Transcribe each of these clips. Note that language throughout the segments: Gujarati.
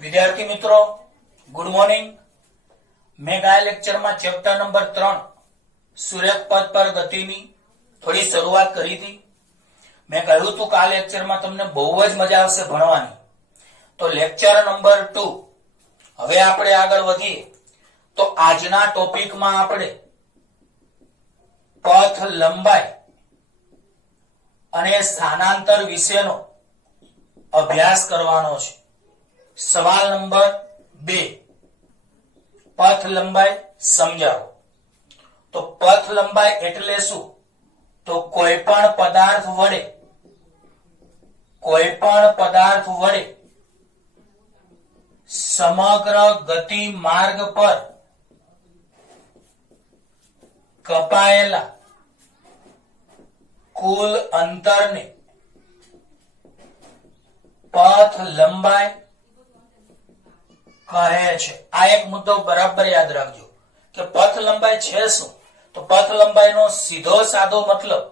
विद्यार्थी मित्रों गुड मॉर्निंग। मैं ગયા લેક્ચરમાં ચેપ્ટર નંબર 3 સુરેખ પદ પર ગતિની થોડી શરૂઆત કરી હતી। મેં કહ્યું હતું કે આ લેક્ચરમાં તમને બહુ જ મજા આવશે ભણવાની। તો લેક્ચર નંબર 2 હવે આપણે આગળ વધીએ તો આજના ટોપિકમાં આપણે પથ લંબાઈ અને સ્થાનાંતર વિશેનો અભ્યાસ કરવાનો છે। सवाल नंबर 2 पथ लंबाई समझाओ। तो पथ लंबाई एटले शू? तो कोईपण पदार्थ वडे समग्र गति मार्ग पर कपायेला कुल अंतर ने पथ लंबाई कहे छे। आ एक मुद्दो बराबर याद राखजो कि पथ लंबाई छे शुं? तो पथ लंबाई नो सीधो सादो मतलब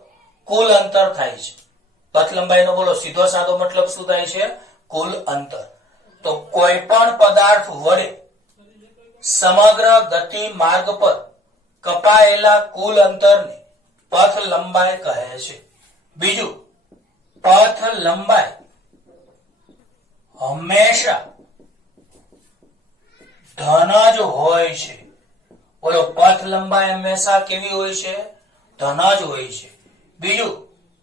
कुल अंतर थाय छे। पथ लंबाई नो बोलो सीधो सादो मतलब शुं थाय छे? कुल अंतर। तो कोईपण पदार्थ वडे समग्र गति मार्ग पर कपायेला कुल अंतर ने पथ लंबाई कहे छे। बीजू, पथ लंबाई हमेशा धन ज होय छे। बोलो पथ लंबाई हमेशा केवी होय छे? धन ज होय छे। बीजू,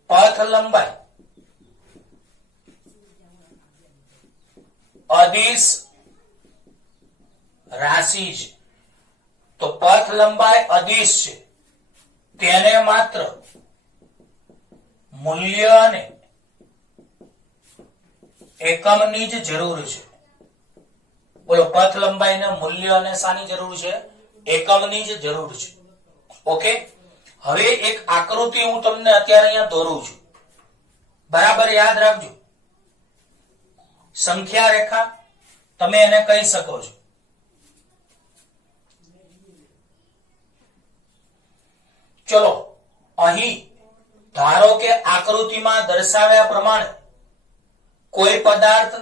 पथ लंबाई अदिश राशि छे। तो पथ लंबाई अदिश छे तेने मात्र मूल्य अने एकमनी ज जरूर छे। बोलो पथ लंबाई ने मूल्य अने शानी जरूर छे? एकमनी ज जरूर छे। ओके, हवे एक आकृति हूँ तमने अत्यारे अहींया दोरू छुं, बराबर याद राखजो। संख्या रेखा तमे एने कही शको छो। चलो अहीं धारो के आकृति में दर्शाव्या प्रमाणे कोई पदार्थ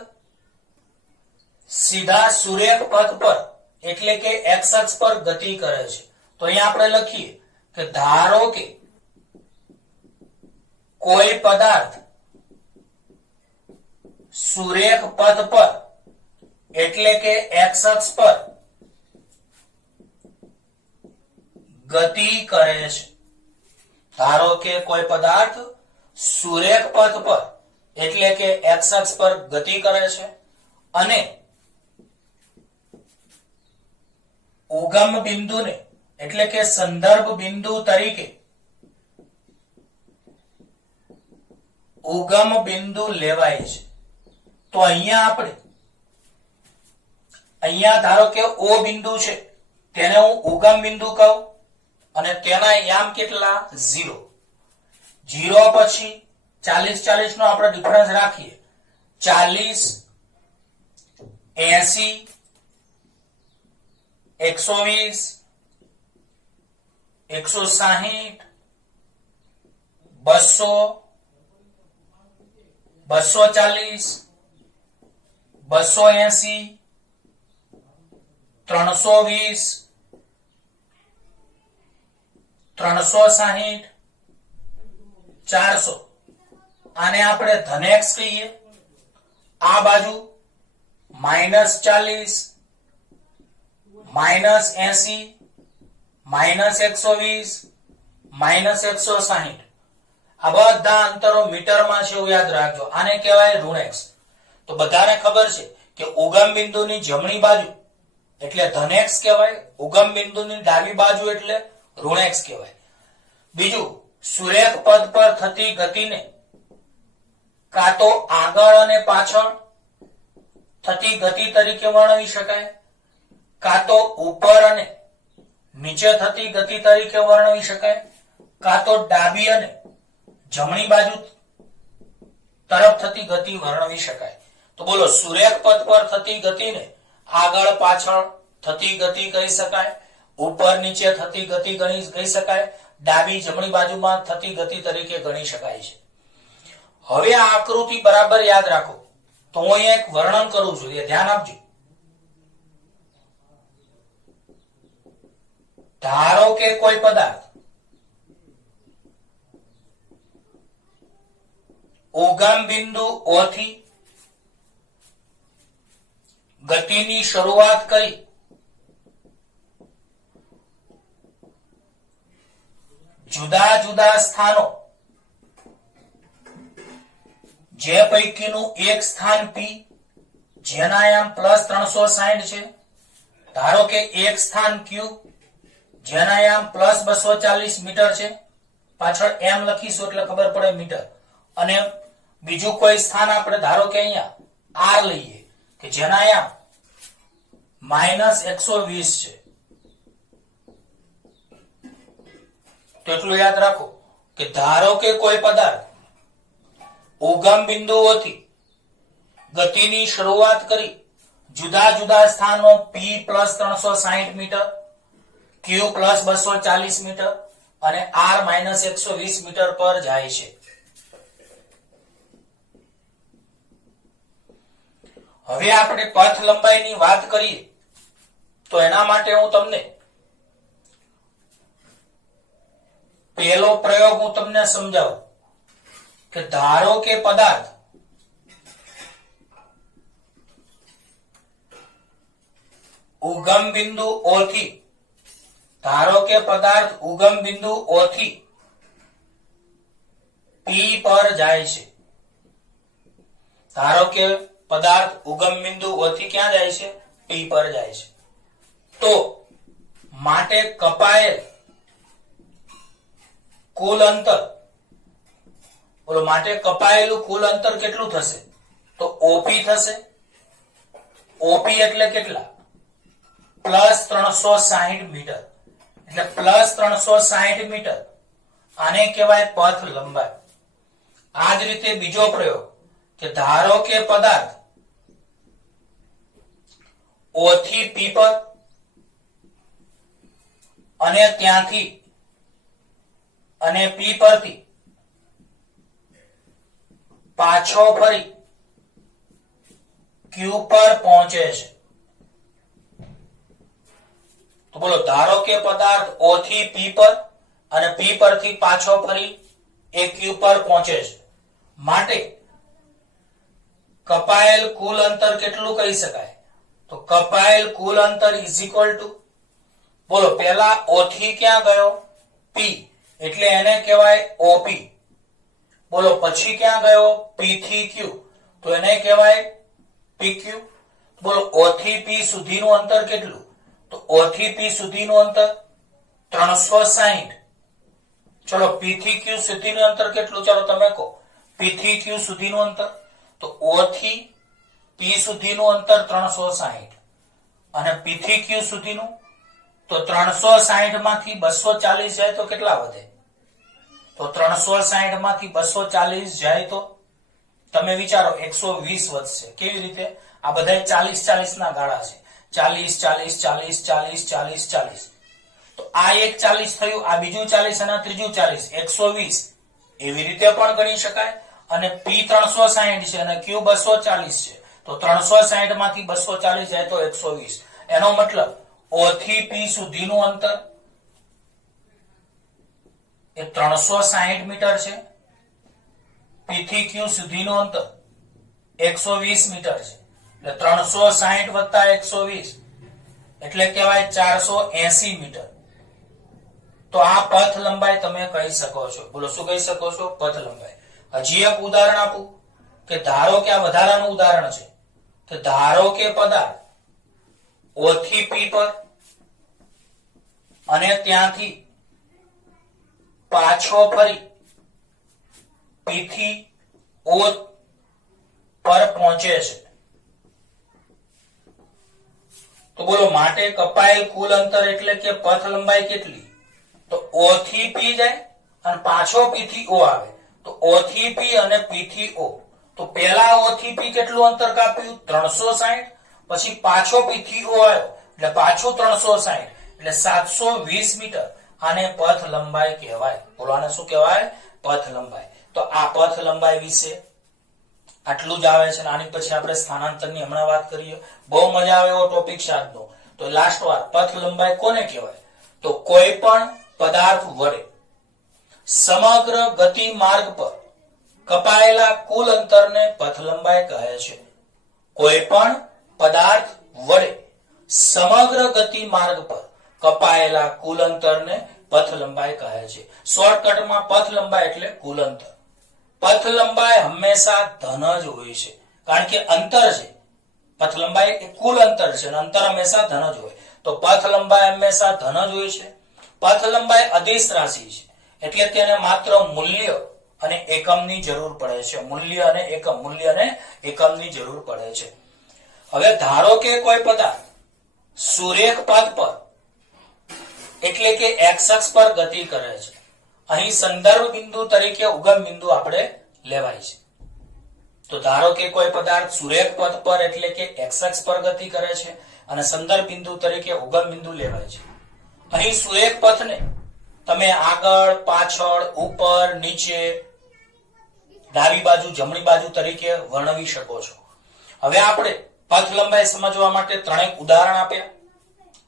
सीधा सुरेख पथ पर એટલે કે x અક્ષ પર ગતિ કરે છે। તો અહીંયા આપણે લખીએ કે ધારો કે કોઈ પદાર્થ સુરેખ પથ પર એટલે કે x અક્ષ પર ગતિ કરે છે। ધારો કે કોઈ પદાર્થ સુરેખ પથ પર એટલે કે x અક્ષ પર ગતિ કરે છે અને उगम बिंदु ने એટલે કે સંદર્ભ બિંદુ તરીકે ઉગમ બિંદુ લેવાય છે। તો અહીંયા આપણે અહીંયા ધારો કે O બિંદુ છે તેને હું ઉગમ બિંદુ કહું અને તેના યામ કેટલા? 0 0 પછી 40 40 નો આપણે ડિફરન્સ રાખીએ। 40 80 120 160 200 240 280 320 360 400 આને આપણે ધનેક્ષ કહીએ। આ બાજુ -40 -80 -120 -160 આ બધા અંતરો મીટરમાં છે એવું યાદ રાખજો। આને કહેવાય ઋણેક્ષ। તો બધાને ખબર છે કે ઉગમ બિંદુની જમણી બાજુ એટલે ધનેક્ષ કહેવાય, ઉગમ બિંદુની ડાબી બાજુ એટલે ઋણેક્ષ કહેવાય। બીજું, સુરેખ પદ પર થતી ગતિને કાં તો આગળ અને પાછળ થતી ગતિ તરીકે વર્ણવી શકાય, કાં તો ઉપર અને નીચે થતી ગતિ તરીકે વર્ણવી શકાય, કાં તો ડાબી અને જમણી બાજુ તરફ થતી ગતિ વર્ણવી શકાય। તો બોલો સુરેખ પથ પર થતી ગતિને આગળ પાછળ થતી ગતિ કહી શકાય, ઉપર નીચે થતી ગતિ કહી શકાય, ડાબી જમણી બાજુમાં થતી ગતિ તરીકે ગણી શકાય છે। હવે આ આકૃતિ બરાબર યાદ રાખો. તો હું અહીંયા એક વર્ણન કરું છું, એ ધ્યાન આપજો. ધારો કે કોઈ પદાર્થ ઉગમ બિંદુ O થી ગતિની શરૂઆત કરી જુદા જુદા સ્થાનો, જે પૈકીનું એક સ્થાન P જેના આયામ +360 છે. ધારો કે એક સ્થાન Q જેના આયામ +240 મીટર છે. પાછળ m લખીશું એટલે ખબર પડે મીટર. અને બીજું કોઈ સ્થાન આપણે ધારો કે અહીંયા R લઈએ કે જેના આયામ -120 છે. તો એટલું યાદ રાખો કે ધારો કે કોઈ પદાર્થ ઉગમ બિંદુઓથી ગતિની શરૂઆત કરી જુદા જુદા સ્થાનો P +360 મીટર, Q +240 મીટર અને R -120 મીટર પર જાય છે. હવે આપણે પથ લંબાઈની વાત કરીએ તો એના માટે હું તમને પહેલો પ્રયોગ હું તમને સમજાવું કે ધારો કે પદાર્થ ઉગમ બિંદુ O થી P પર જાય છે. ધારો કે પદાર્થ ઉગમ બિંદુ O થી ક્યાં જાય છે? P પર જાય છે. તો માટે કપાયેલ કુલ અંતર, બોલો માટે કપાયેલું કુલ અંતર કેટલું થશે? તો OP થશે. OP એટલે કેટલા? +360 મીટર. એટલે +360 મીટર આને કહેવાય પથ લંબાઈ. આ જ રીતે બીજો પ્રયોગ કે ધારો કે પદાર્થ O થી P પર અને ત્યાંથી અને P પરથી પાછો ફરી Q પર પહોંચે છે. તો બોલો ધારો કે પદાર્થ O થી P પર અને P પરથી પાછો ફરી એ Q પર પહોંચે છે. માટે કપાયેલ કુલ અંતર કેટલું કહી શકાય? તો કપાયેલ કુલ અંતર = બોલો પહેલા O થી ક્યાં ગયો? P, એટલે એને કહેવાય OP. બોલો પછી ક્યાં ગયો? P થી Q, તો એને કહેવાય PQ. બોલો O થી P સુધીનું અંતર કેટલું? તો O થી P સુધીનું અંતર 360. ચલો P થી Q સુધીનું અંતર કેટલું? ચલો તમે કહો. P થી Q સુધીનું અંતર, તો O થી P સુધીનું અંતર 360 અને P થી Q સુધીનું, તો 360 માંથી 240 જાય તો કેટલા વધે? તો 360 માંથી 240 જાય તો તમે વિચારો 120 વધશે. કેવી રીતે? આ બધા 40 ના ગાળા છે. 40 40 40 40 40 40. તો આ એક 40 થયું, આ બીજું 40 અને ત્રીજું 40, 120. એવી રીતે પણ ગણી શકાય. અને P 360 છે અને Q 240 છે, તો 360 માંથી 240 જાય તો 120. એનો મતલબ O થી P સુધીનું અંતર એ 360 મીટર છે. P થી Q સુધીનું અંતર 120 મીટર છે. એટલે 360 વત્તા 120 એટલે કહેવાય 480 મીટર. તો આ પથ લંબાઈ તમે કહી શકો છો. બોલો શું કહી શકો છો? પથ લંબાઈ. હજી એક ઉદાહરણ આપું કે ધારો કે આ વધારાનું ઉદાહરણ છે કે ધારો કે પદાર્થ O થી P પર અને ત્યાંથી પાછો ફરી P થી O પર પહોંચે છે. તો બોલો માટે કપાયેલ કુલ અંતર એટલે કે પથ લંબાઈ કેટલી? તો O થી P જાય અને પાછો P થી O આવે, તો O થી P અને P થી O. તો પહેલા O થી P કેટલું અંતર કાપ્યું? 360. પછી પાછો P થી O આવ્યો એટલે પાછું 360 એટલે 720 મીટર. આને પથ લંબાઈ કહેવાય. બોલો આને શું કહેવાય? પથ લંબાઈ. તો આ પથ લંબાઈ વિશે આટલું જ આવે છે. આની પછી આપણે સ્થાનાંતરની હમણાં વાત કરીએ. બહુ મજા આવે એવો ટોપિક છે આજનો. તો લાસ્ટ વાર પથ લંબાઈ કોને કહેવાય? તો કોઈ પણ પદાર્થ વડે સમગ્ર ગતિ માર્ગ પર કપાયેલા કુલ અંતરને પથ લંબાઈ કહે છે. કોઈ પણ પદાર્થ વડે સમગ્ર ગતિ માર્ગ પર કપાયેલા કુલ અંતરને પથ લંબાઈ કહે છે. શોર્ટકટમાં પથ લંબાઈ એટલે કુલ અંતર. પથ લંબાઈ હંમેશા ધન જ હોય છે, કારણ કે અંતર છે. પથ લંબાઈ એ કુલ અંતર છે અને અંતર હંમેશા ધન જ હોય. તો પથ લંબાઈ હંમેશા ધન જ હોય છે. પથ લંબાઈ અદિશ રાશિ છે, એટલે તેને માત્ર મૂલ્ય અને એકમની જરૂર પડે છે. મૂલ્ય અને એકમની જરૂર પડે છે. હવે ધારો કે કોઈ પદાર્થ સુરેખ પથ પર એટલે કે એક્સ અક્ષ પર ગતિ કરે છે. અહીં સંદર્ભ બિંદુ તરીકે ઉગમ બિંદુ આપણે લેવાય છે. તો ધારો કે કોઈ પદાર્થ સુરેખ પથ પર એટલે કે એક્સ અક્ષ પર ગતિ કરે છે અને સંદર્ભ બિંદુ તરીકે ઉગમ બિંદુ લેવાય છે. અહીં સુરેખ પથને તમે આગળ, પાછળ, ઉપર, નીચે, ડાબી બાજુ, જમણી બાજુ તરીકે વર્ણવી શકો છો. હવે આપણે પથ લંબાઈ સમજવા માટે ત્રણેક ઉદાહરણ આપ્યા.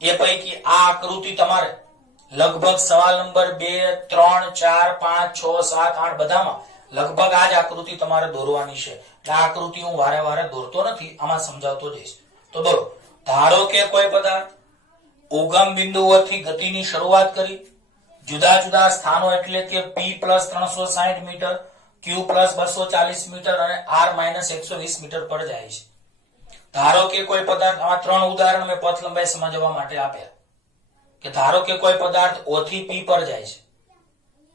એ પૈકી આ આકૃતિ તમારે લગભગ સવાલ નંબર 2, 3, 4, 5, 6, 7, 8 બધામાં લગભગ આ જ આકૃતિ તમારે દોરવાની છે. એટલે આ આકૃતિ હું વારે વારે દોરતો નથી, આમાં સમજાવતો જઈશ. તો દોરો. ધારો કે કોઈ પદાર્થ ઉગમ બિંદુઓથી ગતિની શરૂઆત કરી જુદા જુદા સ્થાનો એટલે કે P + 360 મીટર, Q + 240 મીટર અને R - 120 મીટર પર જાય છે. ધારો કે કોઈ પદાર્થ, આ ત્રણ ઉદાહરણ મેં પથ લંબાઈ સમજવા માટે આપ્યા. કે ધારો કે કોઈ પદાર્થ O થી P પર જાય છે,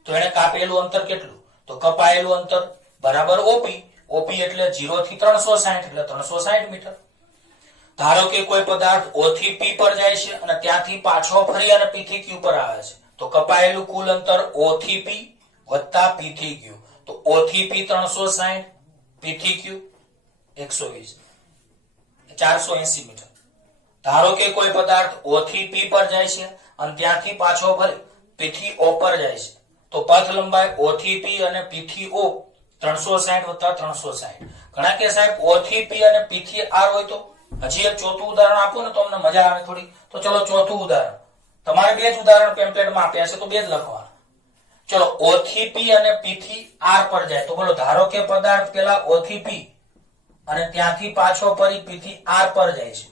તો એને કાપેલું અંતર કેટલું? તો કપાયેલું અંતર બરાબર OP. OP એટલે 0 થી 360 એટલે 360 મીટર. ધારો કે કોઈ પદાર્થ O થી P પર જાય છે અને ત્યાંથી પાછો ફરી અને P થી Q પર આવે છે, તો કપાયેલું કુલ અંતર O થી P વત્તા P થી Q. તો O થી P 360, P થી Q 120, 480 મીટર. ધારો કે કોઈ પદાર્થ O થી P પર જાય છે અને ત્યાંથી પાછો ફરી P થી O પર જાય છે, તો પથ લંબાઈ O થી P અને P થી O 360 વત્તા 360. ઘણા કે સાહેબ O થી P અને P થી R હોય તો હજી એક ચોથું ઉદાહરણ આપો ને તો અમને મજા આવે થોડી. તો ચલો ચોથું ઉદાહરણ. તમારે બે જ ઉદાહરણ પેમ્પલેટમાં આપ્યા છે તો બે જ લખવાના. ચલો O થી P અને P થી R પર જાય, તો બોલો ધારો કે પદાર્થ પેલા O થી P અને ત્યાંથી પાછો ફરી P થી R પર જાય છે,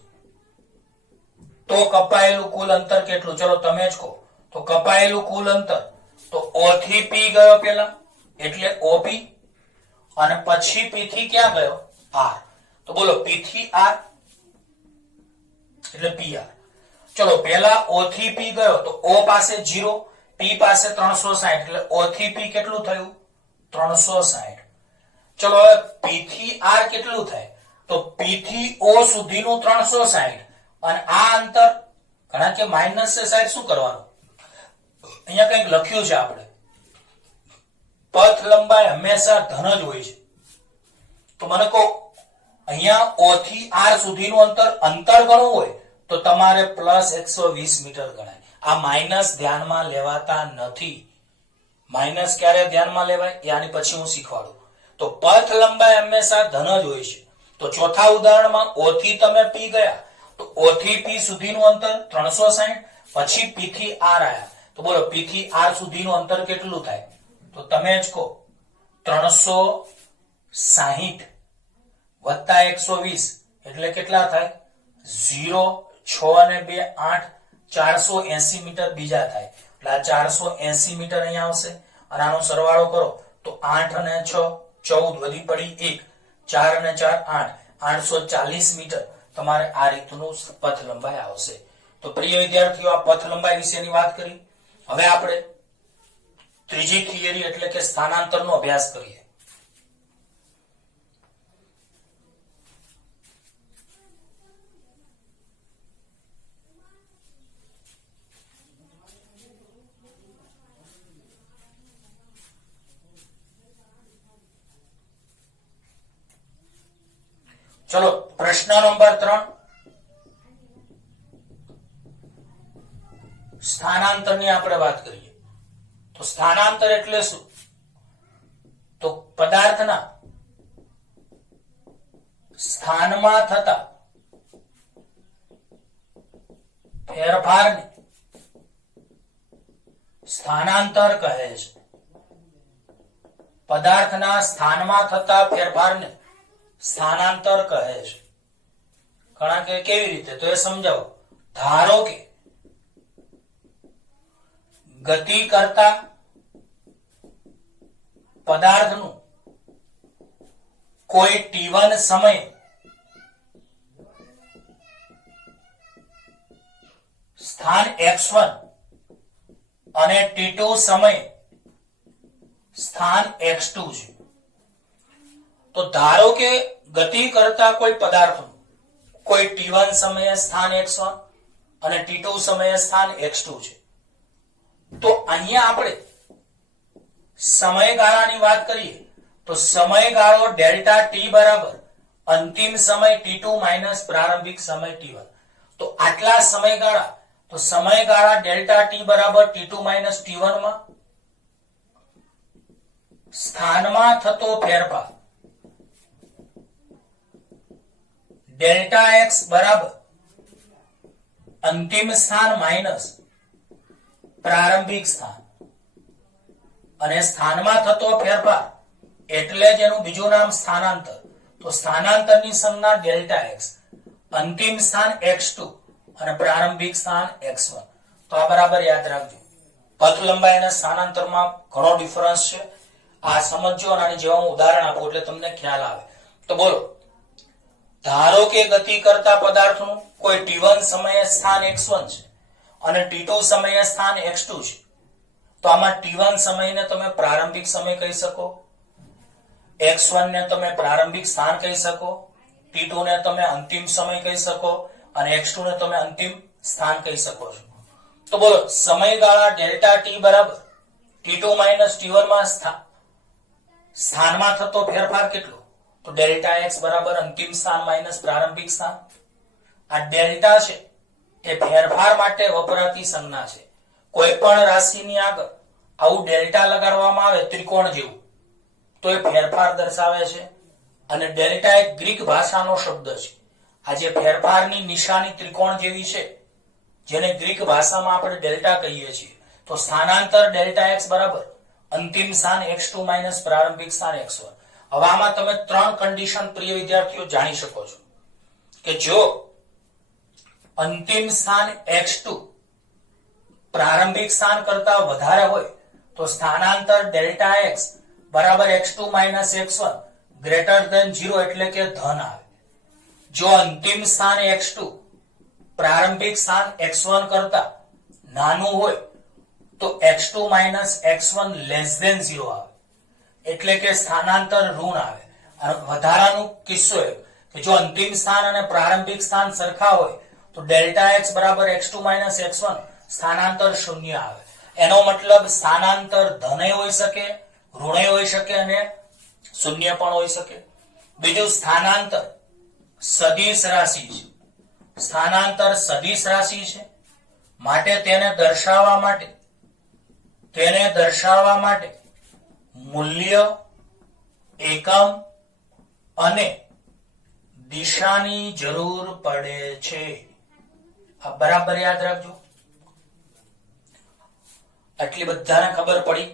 તો કપાયેલું કુલ અંતર કેટલું? ચલો તમે જ કહો. તો કપાયેલું કુલ અંતર તો O થી P ગયો પેલા એટલે OP અને પછી P થી ક્યાં ગયો? R. તો બોલો P થી R એટલે PR. ચલો પેલા O થી P ગયો તો O પાસે 0, P પાસે 360 એટલે O થી P કેટલું થયું? 360. ચલો હવે P થી R કેટલું થાય? તો P થી O સુધીનું 360 અને આ અંતર ઘણા કે માઇનસ છે સાહેબ, શું કરવાનું? અહીંયા કંઈક લખ્યું છે આપણે, પથ લંબાઈ હંમેશા ધન જ હોય છે. તો મને કહો અહીંયા O થી R સુધીનું અંતર ગણવું હોય તો તમારે +120 મીટર ગણાય. આ માઇનસ ધ્યાનમાં લેવાતા નથી. માઇનસ ક્યારે ધ્યાનમાં લેવાય એ આની પછી હું શીખવાડું. તો પથ લંબાઈ હંમેશા ધન જ હોય છે. તો ચોથા ઉદાહરણમાં O થી તમે P ગયા તો O થી P સુધીનું અંતર 360, પછી P થી R આયા, તો બોલો P થી R સુધીનું અંતર કેટલું થાય? તો તમે જ કહો. 360 વત્તા 120 એટલે કેટલા થાય? 0, 6 અને 2 8, 480 મીટર બીજા થાય. એટલે આ 480 મીટર અહીંયા આવશે અને આનો સરવાળો કરો તો 8 અને 6 14 વધી પડી 1, 4 અને 4 8, 840 મીટર તમારે આ રીતનું પથ લંબાઈ આવશે. તો પ્રિય વિદ્યાર્થીઓ, આ પથ લંબાઈ વિશેની વાત કરી. હવે આપણે ત્રીજી થિયરી એટલે કે સ્થાનાંતરનો અભ્યાસ કરીએ. ચલો પ્રશ્ન નંબર 3, સ્થાનાંતરની આપણે વાત કરીએ. તો સ્થાનાંતર એટલે શું? તો પદાર્થના સ્થાનમાં થતા ફેરફારને સ્થાનાંતર કહે છે. પદાર્થના સ્થાનમાં થતા ફેરફારને સ્થાનાંતર કહે છે. ઘણા કે કેવી રીતે, તો એ સમજાવો. ધારો કે ગતિ કરતા પદાર્થનું કોઈ t1 સમયે સ્થાન x1 અને t2 સમયે સ્થાન x2 છે. તો ધારો કે ગતિ કરતા કોઈ પદાર્થનું કોઈ t1 સમયે સ્થાન x1 અને t2 સમયે સ્થાન x2 છે. તો અહીંયા આપણે સમયગાળાની વાત કરીએ તો સમયગાળો ડેલ્ટા t બરાબર અંતિમ સમય t2 માઇનસ પ્રારંભિક સમય t1. તો આટલા સમયગાળા, તો સમયગાળા ડેલ્ટા t બરાબર t2 માઇનસ t1 માં સ્થાનમાં થતો ફેરફાર ડેલ્ટા x બરાબર અંતિમ સ્થાન માઇનસ પ્રારંભિક સ્થાન, અને સ્થાનમાં થતો ફેરફાર એટલે જ એનું બીજું નામ સ્થાનાંતર. તો સ્થાનાંતરની સંજ્ઞા ડેલ્ટા x, અંતિમ સ્થાન x2 અને પ્રારંભિક સ્થાન x1. તો આ બરાબર યાદ રાખજો. પથ લંબાઈ અને સ્થાનાંતરમાં ઘણો ડિફરન્સ છે. આ સમજો અને આની જેવા હું ઉદાહરણ આપું એટલે તમને ખ્યાલ આવે. તો બોલો, ધારો કે ગતિ કરતા પદાર્થનું કોઈ t1 સમયે સ્થાન x1 છે અને t2 સમયે સ્થાન x2 છે. તો આમાં t1 સમયને તમે પ્રારંભિક સમય કહી શકો, x1 ને તમે પ્રારંભિક સ્થાન કહી શકો, t2 ને તમે અંતિમ સમય કહી શકો અને x2 ને તમે અંતિમ સ્થાન કહી શકો છો. તો બોલો, સમયગાળા ડેલ્ટા t બરાબર t2 માઇનસ t1 માં સ્થાનમાં થતો ફેરફાર કેટલો? તો ડેલ્ટા x બરાબર અંતિમ સ્થાન માઇનસ પ્રારંભિક સ્થાન. આ ડેલ્ટા છે એ ફેરફાર માટે વપરાતી સંજ્ઞા છે. કોઈ પણ રાશિની આગળ આવું ડેલ્ટા લગાડવામાં આવે ત્રિકોણ જેવું, તો એ ફેરફાર દર્શાવે છે. અને ડેલ્ટા એક ગ્રીક ભાષાનો શબ્દ છે. આ જે ફેરફારની નિશાની ત્રિકોણ જેવી છે, જેને ગ્રીક ભાષામાં આપણે ડેલ્ટા કહીએ છીએ. તો સ્થાનાંતર ડેલ્ટા x બરાબર અંતિમ સ્થાન x2 માઇનસ પ્રારંભિક સ્થાન x1. હવે આમાં તમે 3 કન્ડિશન પ્રિય વિદ્યાર્થીઓ જાણી શકો છો કે જો અંતિમ સ્થાન x2 પ્રારંભિક સ્થાન કરતા વધારે હોય તો સ્થાનાંતર ડેલ્ટા x બરાબર x2 minus x1 greater than 0 એટલે કે ધન આવે. જો અંતિમ સ્થાન x2 પ્રારંભિક સ્થાન x1 કરતા નાનું હોય તો x2 minus x1 less than 0 આવે, એટલે કે સ્થાનાંતર ઋણ આવે. અને વધારાનું કિસ્સો એ કે જો અંતિમ સ્થાન અને પ્રારંભિક સ્થાન સરખા હોય તો ડેલ્ટા x બરાબર x2 માઇનસ x1 સ્થાનાંતર શૂન્ય આવે. એનો મતલબ સ્થાનાંતર ધનય હોઈ શકે, ઋણય હોઈ શકે અને શૂન્ય પણ હોઈ શકે. બીજું, સ્થાનાંતર સદિશ રાશિ છે. સ્થાનાંતર સદિશ રાશિ છે માટે તેને દર્શાવવા માટે મૂલ્ય, એકમ અને દિશાની જરૂર પડે છે. આ બરાબર યાદ રાખજો. આટલી બધાને ખબર પડી.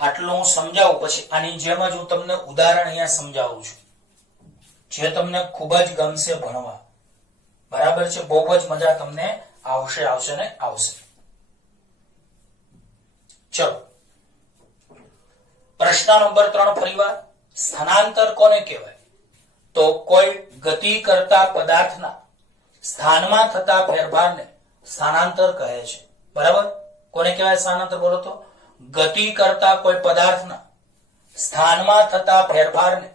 આટલું હું સમજાવું પછી આની જેમ જ હું તમને ઉદાહરણ અહીંયા સમજાવું છું, જે તમને ખૂબ જ ગમશે ભણવા. બરાબર છે? બહુ જ મજા તમને આવશે ને આવશે. ચલો, પ્રશ્ન નંબર 3 ફરીવાર. સ્થાનાંતર કોને કહેવાય? તો કોઈ ગતિ કરતા પદાર્થના સ્થાનમાં થતા ફેરફારને સ્થાનાંતર કહે છે. બરાબર? કોને કહેવાય સ્થાનાંતર? બોલો તો. ગતિ કરતા કોઈ પદાર્થના સ્થાનમાં થતા ફેરફારને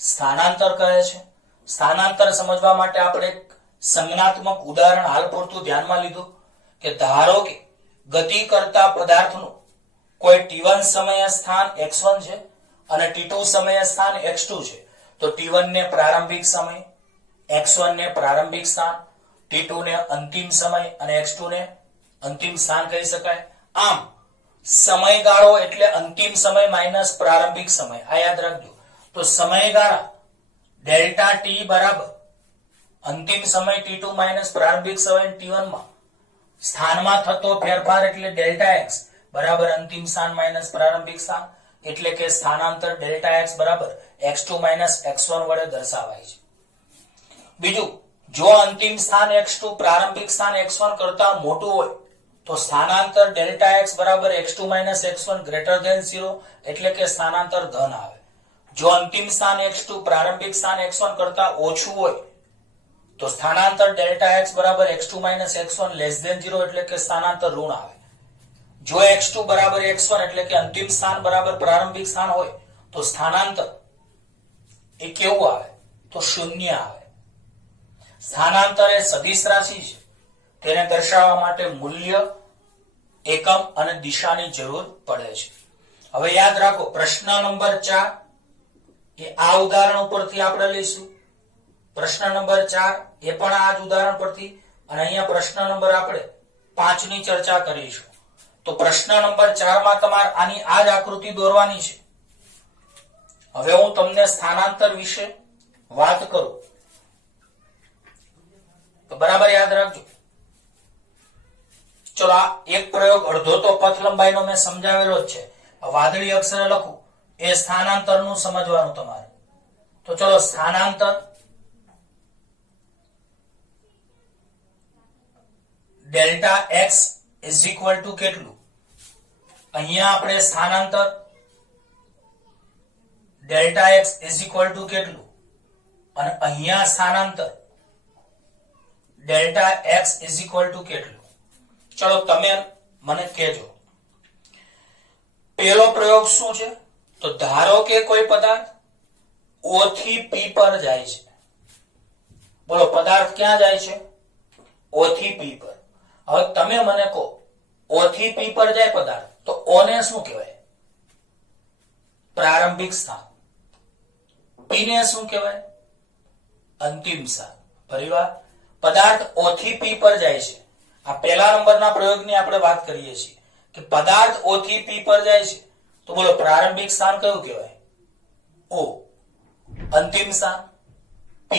સ્થાનાંતર કહે છે. સ્થાનાંતર સમજવા માટે આપણે એક સંજ્ઞાત્મક ઉદાહરણ હાલ પૂરતું ધ્યાનમાં લીધું કે ધારો કે ગતિ કરતા પદાર્થનું કોઈ t1 સમયે સ્થાન x1 છે અને t2 સમયે સ્થાન x2 છે. તો t1 ને પ્રારંભિક સમય, x1 ને પ્રારંભિક સ્થાન, t2 ને અંતિમ સમય અને x2 ને અંતિમ સ્થાન કહી શકાય. આમ સમયગાળો એટલે અંતિમ સમય માઇનસ પ્રારંભિક સમય, આ યાદ રાખજો. તો સમયગાળા ડેલ્ટા ટી બરાબર અંતિમ સમય T2 માઇનસ પ્રારંભિક સમય T1 માં સ્થાનમાં થતો ફેરફાર એટલે ડેલ્ટા એક્સ બરાબર અંતિમ સ્થાન માઇનસ પ્રારંભિક સ્થાન, એટલે કે સ્થાનાંતર ડેલ્ટા એક્સ બરાબર x2 માઇનસ x1 વડે દર્શાવાય છે. બીજું, જો અંતિમ સ્થાન x2 પ્રારંભિક સ્થાન x1 કરતા મોટું હોય તો સ્થાનાંતર ડેલ્ટા એક્સ બરાબર x2 minus x1 greater than 0, એટલે કે સ્થાનાંતર ધન આવે. જો અંતિમ સ્થાન x2 પ્રારંભિક સ્થાન x1 કરતા ઓછું હોય તો સ્થાનાંતર ડેલ્ટા એક્સ બરાબર x2 minus x1 less than 0, એટલે કે સ્થાનાંતર ઋણ આવે. જો x2 બરાબર x1 એટલે કે અંતિમ સ્થાન બરાબર પ્રારંભિક સ્થાન હોય તો સ્થાનાંતર એ કેવું આવે? તો શૂન્ય આવે. સ્થાનાંતર એ સદિશ રાશિ છે, તેને દર્શાવવા માટે મૂલ્ય, એકમ અને દિશાની જરૂર પડે છે. હવે યાદ રાખો, પ્રશ્ન નંબર 4 એ આ ઉદાહરણ ઉપરથી આપણે લઈશું. પ્રશ્ન નંબર 4 એ પણ આ જ ઉદાહરણ પરથી, અને અહીંયા પ્રશ્ન નંબર આપણે 5 ની ચર્ચા કરીશું. તો પ્રશ્ન નંબર 4 માં તમારે આની આ જ આકૃતિ દોરવાની છે. હવે હું તમને સ્થાનાંતર વિશે વાત કરું તો બરાબર યાદ રાખજો. ચલો, આ એક પ્રયોગ અડધો તો પથ લંબાઈનો મેં સમજાવેલો જ છે. વાદળી અક્ષરે લખું એ સ્થાનાંતરનું સમજવાનું તમારે. તો ચલો, સ્થાનાંતર delta x is equal to કેટલું? અહીંયા આપણે સ્થાનાંતર delta x is equal to કેટલું, અને અહીંયા સ્થાનાંતર delta x is equal to કેટલું? ચલો, તમે મને કહેજો. પહેલો પ્રયોગ શું છે? તો ધારો કે કોઈ પદાર્થ O થી P પર જાય છે. બોલો, પદાર્થ ક્યાં જાય છે? O થી P પર. હવે તમે મને કહો, O થી P પર જાય પદાર્થ, તો O ને શું કહેવાય? પ્રારંભિક સ્થાન. P ને શું કહેવાય? અંતિમ સ્થાન. ફરીવાર, પદાર્થ O થી P પર જાય છે. આ પહેલા નંબરના પ્રયોગની આપણે વાત કરીએ છીએ કે પદાર્થ O થી P પર જાય છે, તો બોલો પ્રારંભિક સ્થાન કયું કહેવાય? O. અંતિમ સ્થાન P.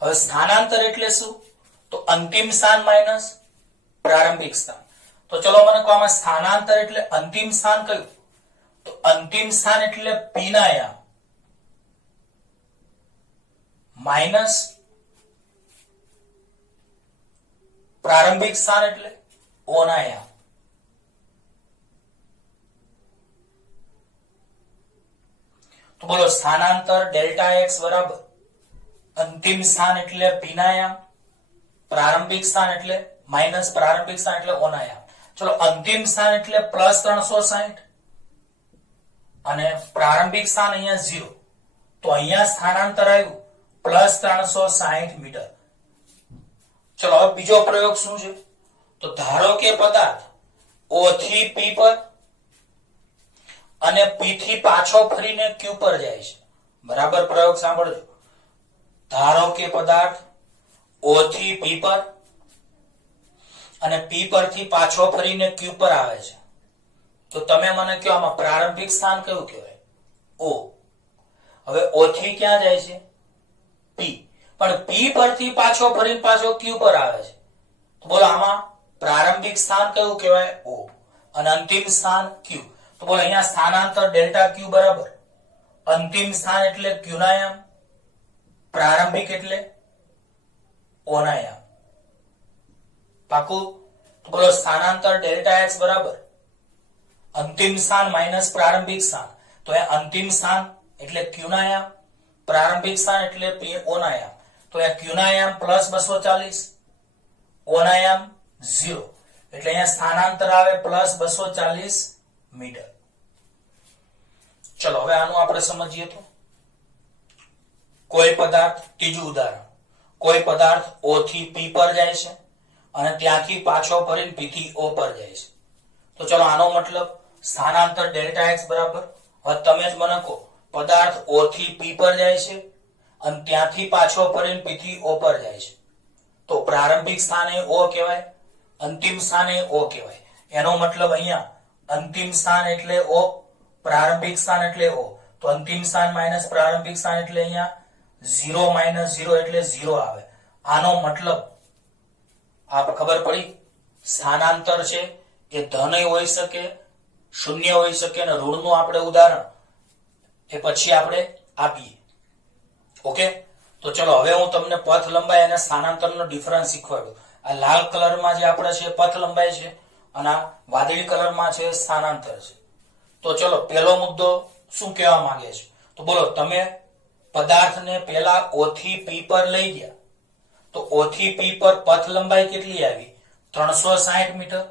હવે સ્થાનાંતર એટલે શું? તો અંતિમ સ્થાન માઇનસ પ્રારંભિક સ્થાન. તો ચલો મને કહો, આમાં સ્થાનાંતર એટલે અંતિમ સ્થાન કયું? તો અંતિમ સ્થાન એટલે P ના યામ માઇનસ પ્રારંભિક સ્થાન એટલે O ના યામ. તો બોલો, સ્થાનાંતર ડેલ્ટા એક્સ બરાબર અંતિમ સ્થાન એટલે P ના યામ, પ્રારંભિક સ્થાન એટલે માઇનસ પ્રારંભિક સ્થાન એટલે O ના યામ. ચલો, અંતિમ સ્થાન એટલે પ્લસ 360 અને પ્રારંભિક સ્થાન અહીંયા 0, તો અહીંયા સ્થાનાંતર આવ્યું પ્લસ 360 મીટર. ચલો, હવે બીજો પ્રયોગ શું છે? તો ધારો કે પદાર્થ O થી P પર અને P થી પાછો ફરીને Q પર જાય છે. બરાબર, પ્રયોગ સાંભળજો. ધારો કે પદાર્થ O થી P પર અને P પરથી પાછો ફરીને Q પર આવે છે. તો તમે મને કહો, આમાં પ્રારંભિક સ્થાન કયું કહેવાય? O. હવે O થી ક્યાં જાય છે? P. પણ P પરથી પાછો ફરીને પાછો Q પર આવે છે. તો બોલો, આમાં પ્રારંભિક સ્થાન કયું કહેવાય? O. અને અંતિમ સ્થાન Q. તો બોલો, અહીંયા સ્થાનાંતર ડેલ્ટા Q બરાબર અંતિમ સ્થાન એટલે Q ના યામ, પ્રારંભિક એટલે O ના યામ. પાકું? તો બોલો, સ્થાનાંતર ડેલ્ટા એક્સ બરાબર અંતિમ સ્થાન માઇનસ પ્રારંભિક સ્થાન. તો એ અંતિમ સ્થાન એટલે Q ના યામ, પ્રારંભિક સ્થાન એટલે O ના યામ. તો એ Q ના યામ પ્લસ 240, O ના યામ 0, એટલે અહીંયા સ્થાનાંતર આવે પ્લસ 240 મીટર. ચલો, હવે આનું આપણે સમજીએ. તો કોઈ પદાર્થ, ત્રીજું ઉદાહરણ, કોઈ પદાર્થ O થી P પર જાય છે અને ત્યાંથી પાછો ફરીને P થી O પર જાય છે. તો ચલો, આનો મતલબ સ્થાનાંતર ડેલ્ટા એક્સ બરાબર, હવે તમે જ મને કહો, પદાર્થ O થી P પર જાય છે અને ત્યાંથી પાછો ફરીને P થી O પર જાય છે. તો પ્રારંભિક સ્થાને O કહેવાય, અંતિમ સ્થાને O કહેવાય. એનો મતલબ અહીંયા અંતિમ સ્થાન એટલે O, પ્રારંભિક સ્થાન એટલે O. તો અંતિમ સ્થાન માઇનસ પ્રારંભિક સ્થાન એટલે અહીંયા 0 માઇનસ 0 એટલે 0 આવે. આનો મતલબ આપ ખબર પડી, સ્થાનાંતર છે એ ધન હોઈ શકે, શૂન્ય હોઈ શકે, અને ઋણનું આપણે ઉદાહરણ એ પછી આપણે આપીએ. ઓકે, તો ચલો હવે હું તમને પથ લંબાઈ અને સ્થાનાંતરનો ડિફરન્સ શીખવાડું. આ લાલ કલરમાં જે આપણે છે પથ લંબાઈ છે અને આ વાદળી કલરમાં છે સ્થાનાંતર છે. તો ચલો પહેલો મુદ્દો શું કહેવા માંગે છે, તો બોલો તમે પદાર્થને પહેલા O થી P પર લઈ ગયા તો O થી P પર પથ લંબાઈ કેટલી આવી? 360 મીટર.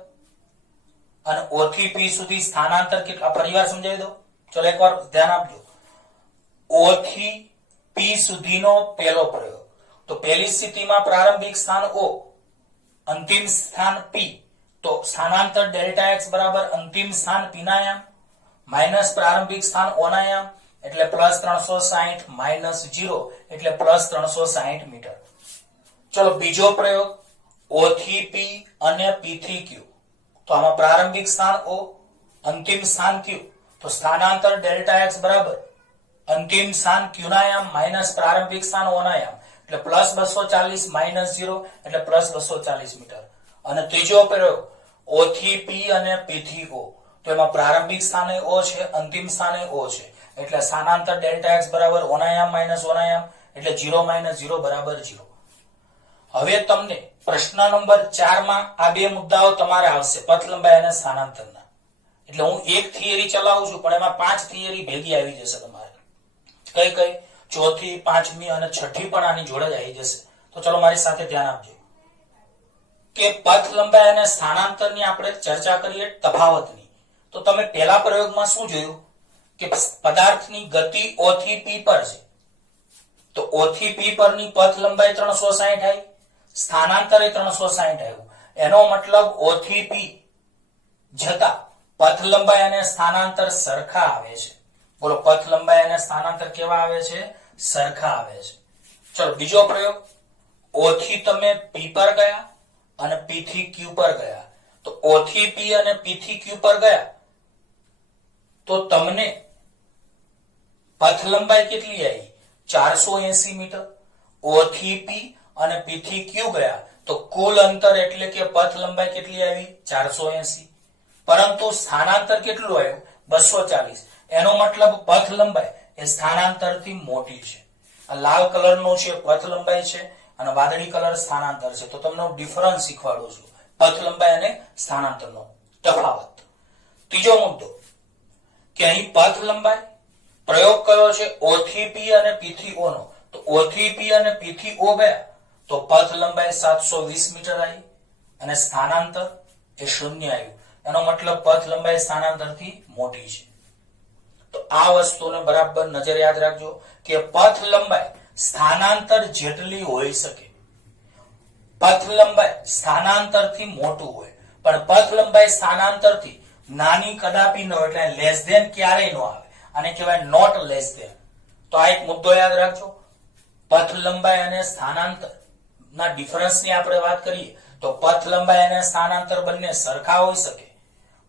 અને O થી P સુધી સ્થાનાંતર કેટલા? પરિવાર સમજાવી દો. ચલો એકવાર ધ્યાન આપજો. O થી P સુધીનો પહેલો પ્રયોગ. તો પહેલી સ્થિતિમાં પ્રારંભિક સ્થાન O, અંતિમ સ્થાન P. તો સ્થાનાંતર ડેલ્ટા x બરાબર અંતિમ સ્થાન P ના યામ માઇનસ પ્રારંભિક સ્થાન O ના યામ એટલે પ્લસ 360 માઇનસ 0 એટલે પ્લસ 360 મીટર. ચલો બીજો પ્રયોગ O થી P અને P થી Q. તો આમાં પ્રારંભિક સ્થાન O, અંતિમ સ્થાન Q. તો સ્થાનાંતર ડેલ્ટા x બરાબર અંતિમ સ્થાન Q ના યામ માઇનસ પ્રારંભિક સ્થાન O ના યામ એટલે પ્લસ 240 માઇનસ 0 એટલે પ્લસ 240 મીટર. અને ત્રીજો પ્રયોગ O થી P અને P થી O. તો એમાં પ્રારંભિક સ્થાને O છે, અંતિમ સ્થાને O છે એટલે સ્થાનાંતર ડેલ્ટા x બરાબર O ના યામ માઇનસ O ના યામ એટલે 0 માઇનસ 0 બરાબર 0. હવે તમને પ્રશ્ન નંબર 4 માં આ બે મુદ્દાઓ તમારે આવશે, પથ લંબાઈ અને સ્થાનાંતરના. એટલે હું એક થિયરી ચલાવું છું પણ એમાં 5 થિયરી ભેગી આવી જશે તમારે. કઈ કઈ? ચોથી, પાંચમી અને છઠ્ઠી પણ આની જોડે જ આવી જશે. તો ચલો મારી સાથે ધ્યાન આપજો કે પથ લંબાઈ અને સ્થાનાંતરની આપણે ચર્ચા કરીએ તફાવતની. તો તમે પહેલા પ્રયોગમાં શું જોયું કે પદાર્થની ગતિ O થી P પર છે. તો O થી P પરની પથ લંબાઈ 360 આવી, સ્થાનાંતર 360 આવ્યું. એનો મતલબ O થી P જતા પથ લંબાઈ અને સ્થાનાંતર સરખા આવે છે. બોલો, પથ લંબાઈ અને સ્થાનાંતર કેવા આવે છે? સરખા આવે છે. ચલો બીજો પ્રયોગ, O થી તમે P પર ગયા અને P થી Q પર ગયા. તો O થી P અને P થી Q પર ગયા તો તમને પથ લંબાઈ કેટલી આવી? 480 મીટર. O થી P અને P થી Q ગયા તો કુલ અંતર એટલે કે પથ લંબાઈ કેટલી આવી? 480. પરંતુ સ્થાનાંતર કેટલું આવ્યું? 240. એનો મતલબ પથ લંબાઈ એ સ્થાનાંતરથી મોટી છે. આ લાલ કલરનો છે પથ લંબાઈ છે અને વાદળી કલર સ્થાનાંતર છે. તો તમને હું ડિફરન્સ શીખવાડું છું, પથ લંબાઈ અને સ્થાનાંતરનો તફાવત. ત્રીજો મુદ્દો કે અહીં પથ લંબાઈ પ્રયોગ કયો છે? O થી P અને P થી O નો. તો O થી P અને P થી O ગયા તો પથ લંબાઈ 720 મીટર આવી અને સ્થાનાંતર એ 0 આવ્યું. એનો મતલબ પથ લંબાઈ સ્થાનાંતરથી મોટી છે. તો આ વસ્તુને બરાબર નજર યાદ રાખજો કે પથ લંબાઈ સ્થાનાંતર જેટલી હોઈ શકે, પથ લંબાઈ સ્થાનાંતરથી મોટું હોય પણ પથ લંબાઈ સ્થાનાંતરથી નાની કદાપી ન હોય, એટલે લેસ ધેન ક્યારેય ન આવે. આને કહેવાય નોટ લેસ ધેન. તો આ એક મુદ્દો યાદ રાખજો. પથ લંબાઈ અને સ્થાનાંતર ના ડિફરન્સની આપણે વાત કરીએ તો પથ લંબાઈ અને સ્થાનાંતર બંને સરખા હોઈ શકે.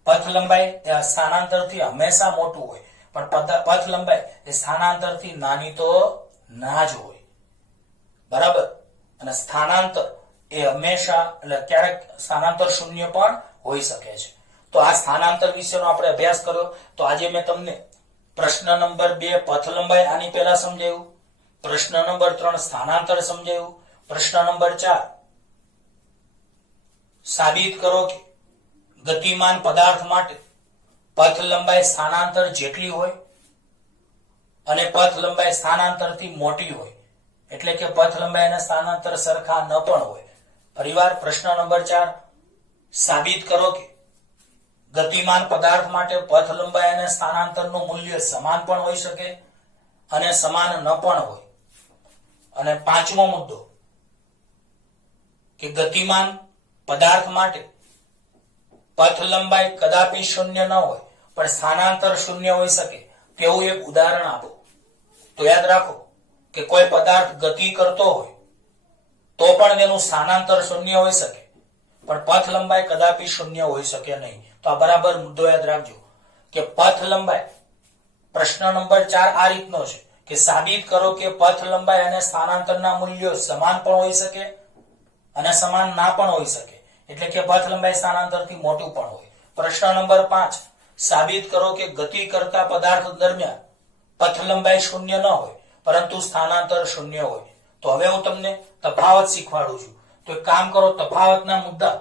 પથ લંબાઈ સ્થાનાંતરથી હંમેશા મોટું હોય પણ પથ લંબાઈ એ સ્થાનાંતરથી નાની તો ના જ હોય. બરાબર. અને સ્થાનાંતર એ હંમેશા એટલે ક્યારેક સ્થાનાંતર 0 પણ હોઈ શકે છે. તો આ સ્થાનાંતર વિશેનો આપણે અભ્યાસ કર્યો. તો આજે મેં તમને પ્રશ્ન નંબર 2 પથ લંબાઈ આની પહેલા સમજાવ્યું, પ્રશ્ન નંબર 3 સ્થાનાંતર સમજાવ્યું, પ્રશ્ન નંબર 4 સાબિત કરો કે ગતિમાન પદાર્થ માટે પથ લંબાઈ સ્થાનાંતર જેટલી હોય અને પથ લંબાઈ સ્થાનાંતરથી મોટી હોય, એટલે કે પથ લંબાઈ અને સ્થાનાંતર સરખા ન પણ હોય. ફરીવાર પ્રશ્ન નંબર 4 સાબિત કરો કે ગતિમાન પદાર્થ માટે પથ લંબાઈ અને સ્થાનાંતરનું મૂલ્ય સમાન પણ હોઈ શકે અને સમાન ન પણ હોય. અને પાંચમો મુદ્દો કે ગતિમાન પદાર્થ માટે પથ લંબાઈ કદાપી 0 ન હોય પણ સ્થાનાંતર 0 હોઈ શકે તેવું એક ઉદાહરણ આપો. તો યાદ રાખો કે કોઈ પદાર્થ ગતિ કરતો હોય તો પણ તેનું સ્થાનાંતર 0 હોઈ શકે પણ પથ લંબાઈ કદાપી 0 હોઈ શકે નહીં. તો આ બરાબર મુદ્દો યાદ રાખજો કે પથ લંબાઈ પ્રશ્ન નંબર 4 આ રીતનો છે કે સાબિત કરો કે પથ લંબાઈ અને સ્થાનાંતરના મૂલ્યો સમાન પણ હોઈ શકે અને સમાન ના પણ હોઈ શકે, એટલે કે પથ લંબાઈ સ્થાનાંતરથી મોટું પણ હોય. પ્રશ્ન નંબર 5 સાબિત કરો કે ગતિ કરતા પદાર્થ દરમિયાન પથ લંબાઈ શૂન્ય ન હોય પરંતુ સ્થાનાંતર શૂન્ય હોય. તો હવે હું તમને તફાવત શીખવાડું છું. તો એક કામ કરો, તફાવતના મુદ્દા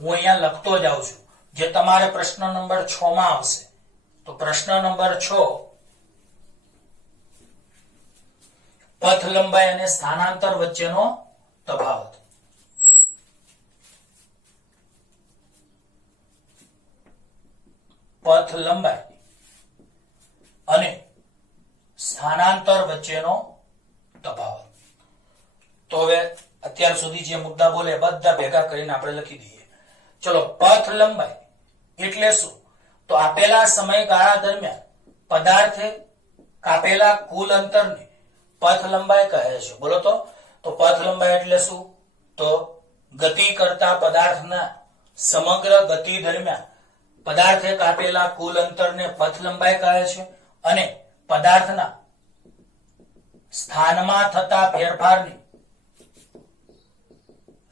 હું અહીંયા લખતો જાઉં છું, જે તમારે પ્રશ્ન નંબર 6 માં આવશે. તો પ્રશ્ન નંબર 6 પથ લંબાઈ અને સ્થાનાંતર વચ્ચેનો તફાવત. પથ લંબાઈ અને સ્થાનાંતર વચ્ચેનો તફાવત. તો હવે અત્યાર સુધી જે મુદ્દા બોલે બધા ભેગા કરીને આપણે લખી દઈએ. ચલો, પથ લંબાઈ એટલે શું? તો આપેલા સમયગાળા દરમિયાન પદાર્થે કાપેલા કુલ અંતરને પથ લંબાઈ કહે છે. બોલો તો પથ લંબાઈ એટલે શું? તો ગતિ કરતા પદાર્થના સમગ્ર ગતિ દરમિયાન પદાર્થે કાપેલા કુલ અંતરને પથ લંબાઈ કહે છે અને પદાર્થના સ્થાનમાં થતા ફેરફારને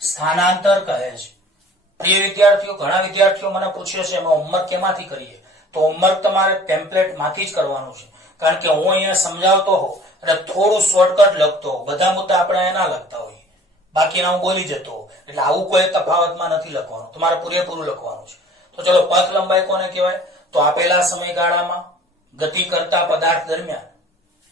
સ્થાનાંતર કહે છે. પ્રિય વિદ્યાર્થીઓ, ઘણા વિદ્યાર્થીઓ મને પૂછે છે એમાં હોમવર્ક કેમાંથી કરીએ? તો હોમવર્ક તમારે ટેમ્પલેટ માંથી જ કરવાનું છે, કારણ કે હું અહીંયા સમજાવતો હોઉં અને થોડું શોર્ટકટ લખતો હોઉં, બધા મુદ્દા આપણે એના લખતા હોઈએ, બાકીના હું બોલી જતો હોઉં, એટલે આવું કોઈ તફાવતમાં નથી લખવાનું, તમારે પૂરેપૂરું લખવાનું છે. તો ચલો, પથ લંબાઈ કોને કહેવાય? તો આપેલા સમયગાળામાં ગતિ કરતા પદાર્થ દરમિયાન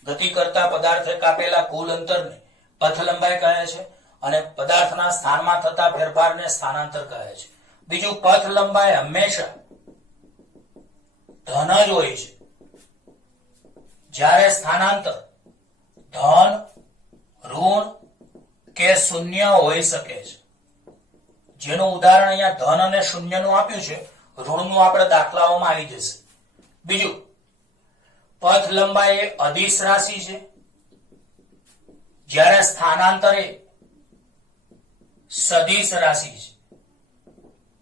ગતિ કરતા પદાર્થે કાપેલા કુલ અંતરને પથ લંબાઈ કહે છે અને પદાર્થના સ્થાનમાં થતા ફેરફારને સ્થાનાંતર કહે છે. બીજું, પથ લંબાઈ હંમેશા ધન જ હોય છે, જ્યારે સ્થાનાંતર ધન, ઋણ કે શૂન્ય હોઈ શકે છે. જેનું ઉદાહરણ અહીંયા ધન અને શૂન્યનું આપ્યું છે, ઋણનું આપણે દાખલાઓમાં આવી જશે. બીજું, પથ લંબાઈ એ અદિશ રાશિ છે, જ્યારે સ્થાનાંતર એ સદિશ રાશિ છે.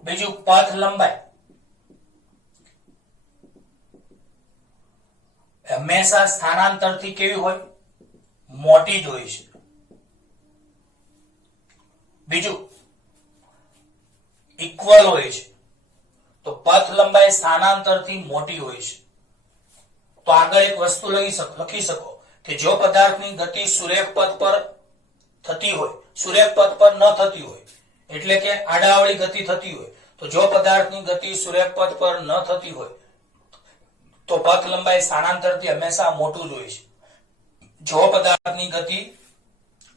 બીજું, પથ લંબાઈ હંમેશા સ્થાનાંતરથી કેવી હોય? મોટી જ હોય છે. બીજું, ઇક્વલ હોય છે. તો પથ લંબાઈ સ્થાનાંતરથી મોટી હોય છે. તો આગળ એક વસ્તુ લખી શકો કે જો પદાર્થની ગતિ સુરેખ પથ પર થતી હોય, સુરેખ પથ પર ન થતી હોય, એટલે કે આડાઅવળી ગતિ થતી હોય, તો જો પદાર્થની ગતિ સુરેખ પથ પર ન થતી હોય તો પથ લંબાઈ સ્થાનાંતરથી હંમેશા મોટું જ હોય છે. જો પદાર્થની ગતિ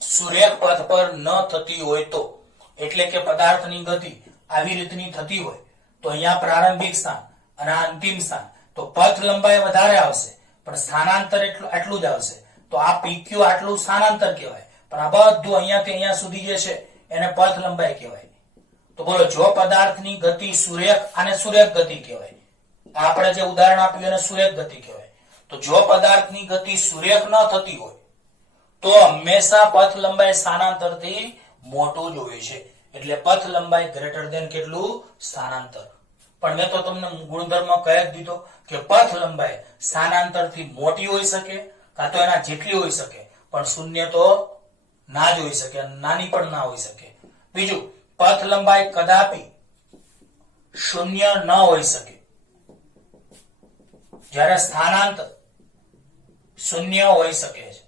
સુરેખ પથ પર ન થતી હોય તો, એટલે કે પદાર્થની ગતિ આવી રીતની થતી હોય તો અહીંયા પ્રારંભિક સ્થાન અને અંતિમ સ્થાન, તો પથ લંબાઈ વધારે આવશે પણ સ્થાનાંતર આટલું જ આવશે. તો આ PQ આટલું સ્થાનાંતર કહેવાય, પણ આ બધું અહીંયાથી અહીંયા સુધી જે છે એને પથ લંબાઈ કહેવાય. તો બોલો, જો પદાર્થની ગતિ સુરેખ, આને સુરેખ ગતિ કહેવાય, આપણે જે ઉદાહરણ આપ્યું એને સુરેખ ગતિ કહેવાય. તો જો પદાર્થની ગતિ સુરેખ ન થતી હોય તો હંમેશા પથ લંબાઈ સ્થાનાંતરથી મોટું જ હોય છે. એટલે પથ લંબાઈ ગ્રેટર ધેન કેટલું? સ્થાનાંતર. પણ મેં તો તમને ગુણધર્મ કહી જ દીધો કે પથ લંબાઈ સ્થાનાંતરથી મોટી હોઈ શકે કાં તો એના જેટલી હોઈ શકે, પણ શૂન્ય તો ના જ હોઈ શકે, નાની પણ ના હોઈ શકે. બીજું, પથ લંબાઈ કદાપી શૂન્ય ન હોઈ શકે, જ્યારે સ્થાનાંતર શૂન્ય હોઈ શકે છે.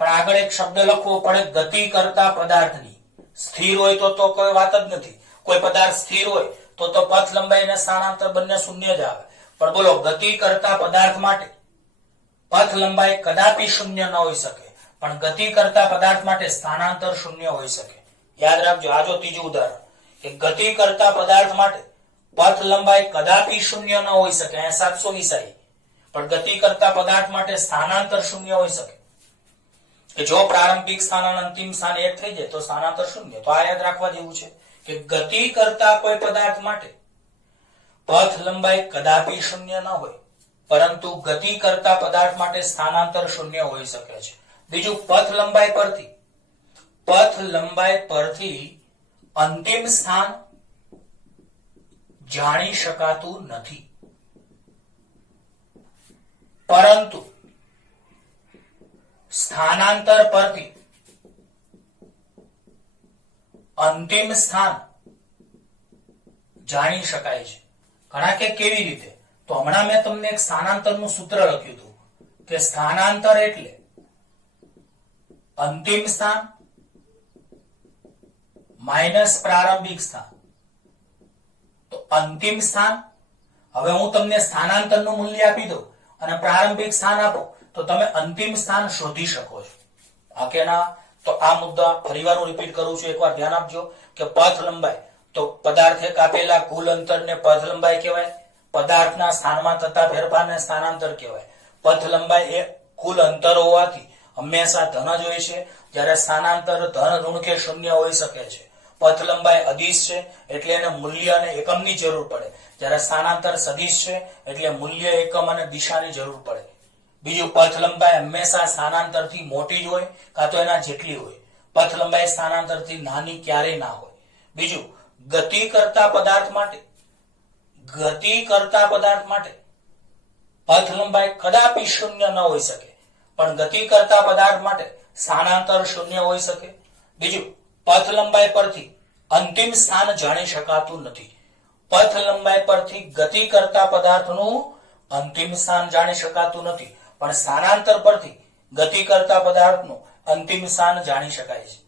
પણ આગળ એક શબ્દ લખવો પડે, ગતિ કરતા પદાર્થની. સ્થિર હોય તો કોઈ વાત જ નથી. કોઈ પદાર્થ સ્થિર હોય તો પથ લંબાઈ અને સ્થાનાંતર બંને શૂન્ય જ આવે. પણ બોલો, ગતિ કરતા પદાર્થ માટે પથ લંબાઈ કદાપી શૂન્ય ન હોઈ શકે, પણ ગતિ કરતા પદાર્થ માટે સ્થાનાંતર શૂન્ય હોઈ શકે. યાદ રાખજો. આ જો ત્રીજું ઉદાહરણ કે ગતિ કરતા પદાર્થ માટે પથ લંબાઈ કદાપી શૂન્ય ન હોઈ શકે, 720 પણ ગતિ કરતા પદાર્થ માટે સ્થાનાંતર શૂન્ય હોઈ શકે. કે જો પ્રારંભિક સ્થાન અને અંતિમ સ્થાન એક થઈ જાય તો સ્થાનાંતર શૂન્ય. તો આ યાદ રાખવા જેવું છે કે ગતિ કરતા કોઈ પદાર્થ માટે પથ લંબાઈ કદાપી શૂન્ય ન હોય, પરંતુ ગતિ કરતા પદાર્થ માટે સ્થાનાંતર શૂન્ય હોઈ શકે છે. બીજું, પથ લંબાઈ પરથી અંતિમ સ્થાન જાણી શકાતું નથી, પરંતુ સ્થાનાંતર પરથી અંતિમ સ્થાન જાણી શકાય છે. ઘણા કે કેવી રીતે? તો હમણાં મેં તમને એક સ્થાનાંતરનું સૂત્ર લખ્યું હતું કે સ્થાનાંતર એટલે અંતિમ સ્થાન માઇનસ પ્રારંભિક સ્થાન. તો અંતિમ સ્થાન, હવે હું તમને સ્થાનાંતરનું મૂલ્ય આપી દઉં અને પ્રારંભિક સ્થાન આપો તો તમે અંતિમ સ્થાન શોધી શકો છો. આ કે ના? તો આ મુદ્દા ફરીવાર હું રિપીટ કરું છું, એકવાર ધ્યાન આપજો કે પથ લંબાઈ, તો પદાર્થે કાપેલા કુલ અંતરને પથ લંબાઈ કહેવાય. પદાર્થના સ્થાનમાં થતા ફેરફારને સ્થાનાંતર કહેવાય. પથ લંબાઈ એ કુલ અંતર હોવાથી હંમેશા ધન જ હોય છે, જ્યારે સ્થાનાંતર ધન, ઋણ કે શૂન્ય હોઈ શકે છે. પથ લંબાઈ અદિશ છે એટલે એને મૂલ્ય અને એકમની જરૂર પડે, જ્યારે સ્થાનાંતર સદિશ છે એટલે મૂલ્ય, એકમ અને દિશાની જરૂર પડે. બીજું, પથ લંબાઈ હંમેશા સ્થાનાંતરથી મોટી જ હોય કાં તો એના જેટલી હોય. પથ લંબાઈ સ્થાનાંતરથી નાની ક્યારેય ના હોય. બીજું, ગતિ કરતા પદાર્થ માટે પથ લંબાઈ કદાપી શૂન્ય ન હોઈ શકે, પણ ગતિ કરતા પદાર્થ માટે સ્થાનાંતર શૂન્ય હોઈ શકે. બીજું, પથ લંબાઈ પરથી અંતિમ સ્થાન જાણી શકાતું નથી. પથ લંબાઈ પરથી ગતિ કરતા પદાર્થનું અંતિમ સ્થાન જાણી શકાતું નથી, પણ સ્થાનાંતર પરથી ગતિ કરતા પદાર્થનું અંતિમ સ્થાન જાણી શકાય છે.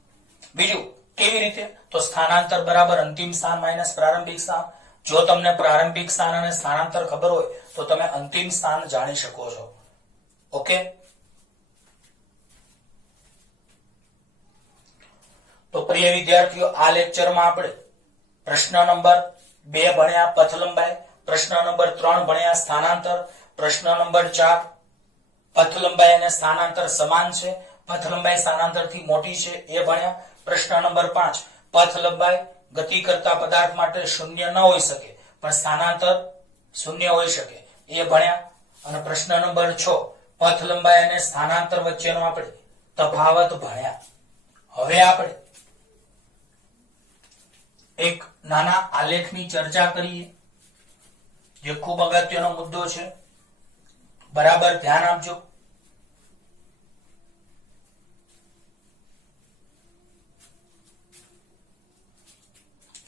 બીજું, કેવી રીતે? તો સ્થાનાંતર બરાબર અંતિમ સ્થાન માઇનસ પ્રારંભિક સ્થાન. જો તમને પ્રારંભિક સ્થાન અને સ્થાનાંતર ખબર હોય તો તમે અંતિમ સ્થાન જાણી શકો છો. ઓકે? તો પ્રિય વિદ્યાર્થીઓ, આ લેક્ચરમાં આપણે પ્રશ્ન નંબર 2 ભણ્યા પથ લંબાઈ, પ્રશ્ન નંબર 3 ભણ્યા સ્થાનાંતર, પ્રશ્ન નંબર 4 પથ લંબાઈ અને સ્થાનાંતર સમાન છે, પથ લંબાઈ સ્થાનાંતરથી મોટી છે એ ભણ્યા. પ્રશ્ન નંબર 5 પથ લંબાઈ ગતિ કરતા પદાર્થ માટે શૂન્ય ન હોઈ શકે પણ સ્થાનાંતર શૂન્ય હોઈ શકે એ ભણ્યા. અને પ્રશ્ન નંબર 6 પથ લંબાઈ અને સ્થાનાંતર વચ્ચેનો આપણે તફાવત ભણ્યા. હવે આપણે એક નાના આલેખની ચર્ચા કરીએ, જે ખૂબ અગત્યનો મુદ્દો છે. બરાબર ધ્યાન આપજો.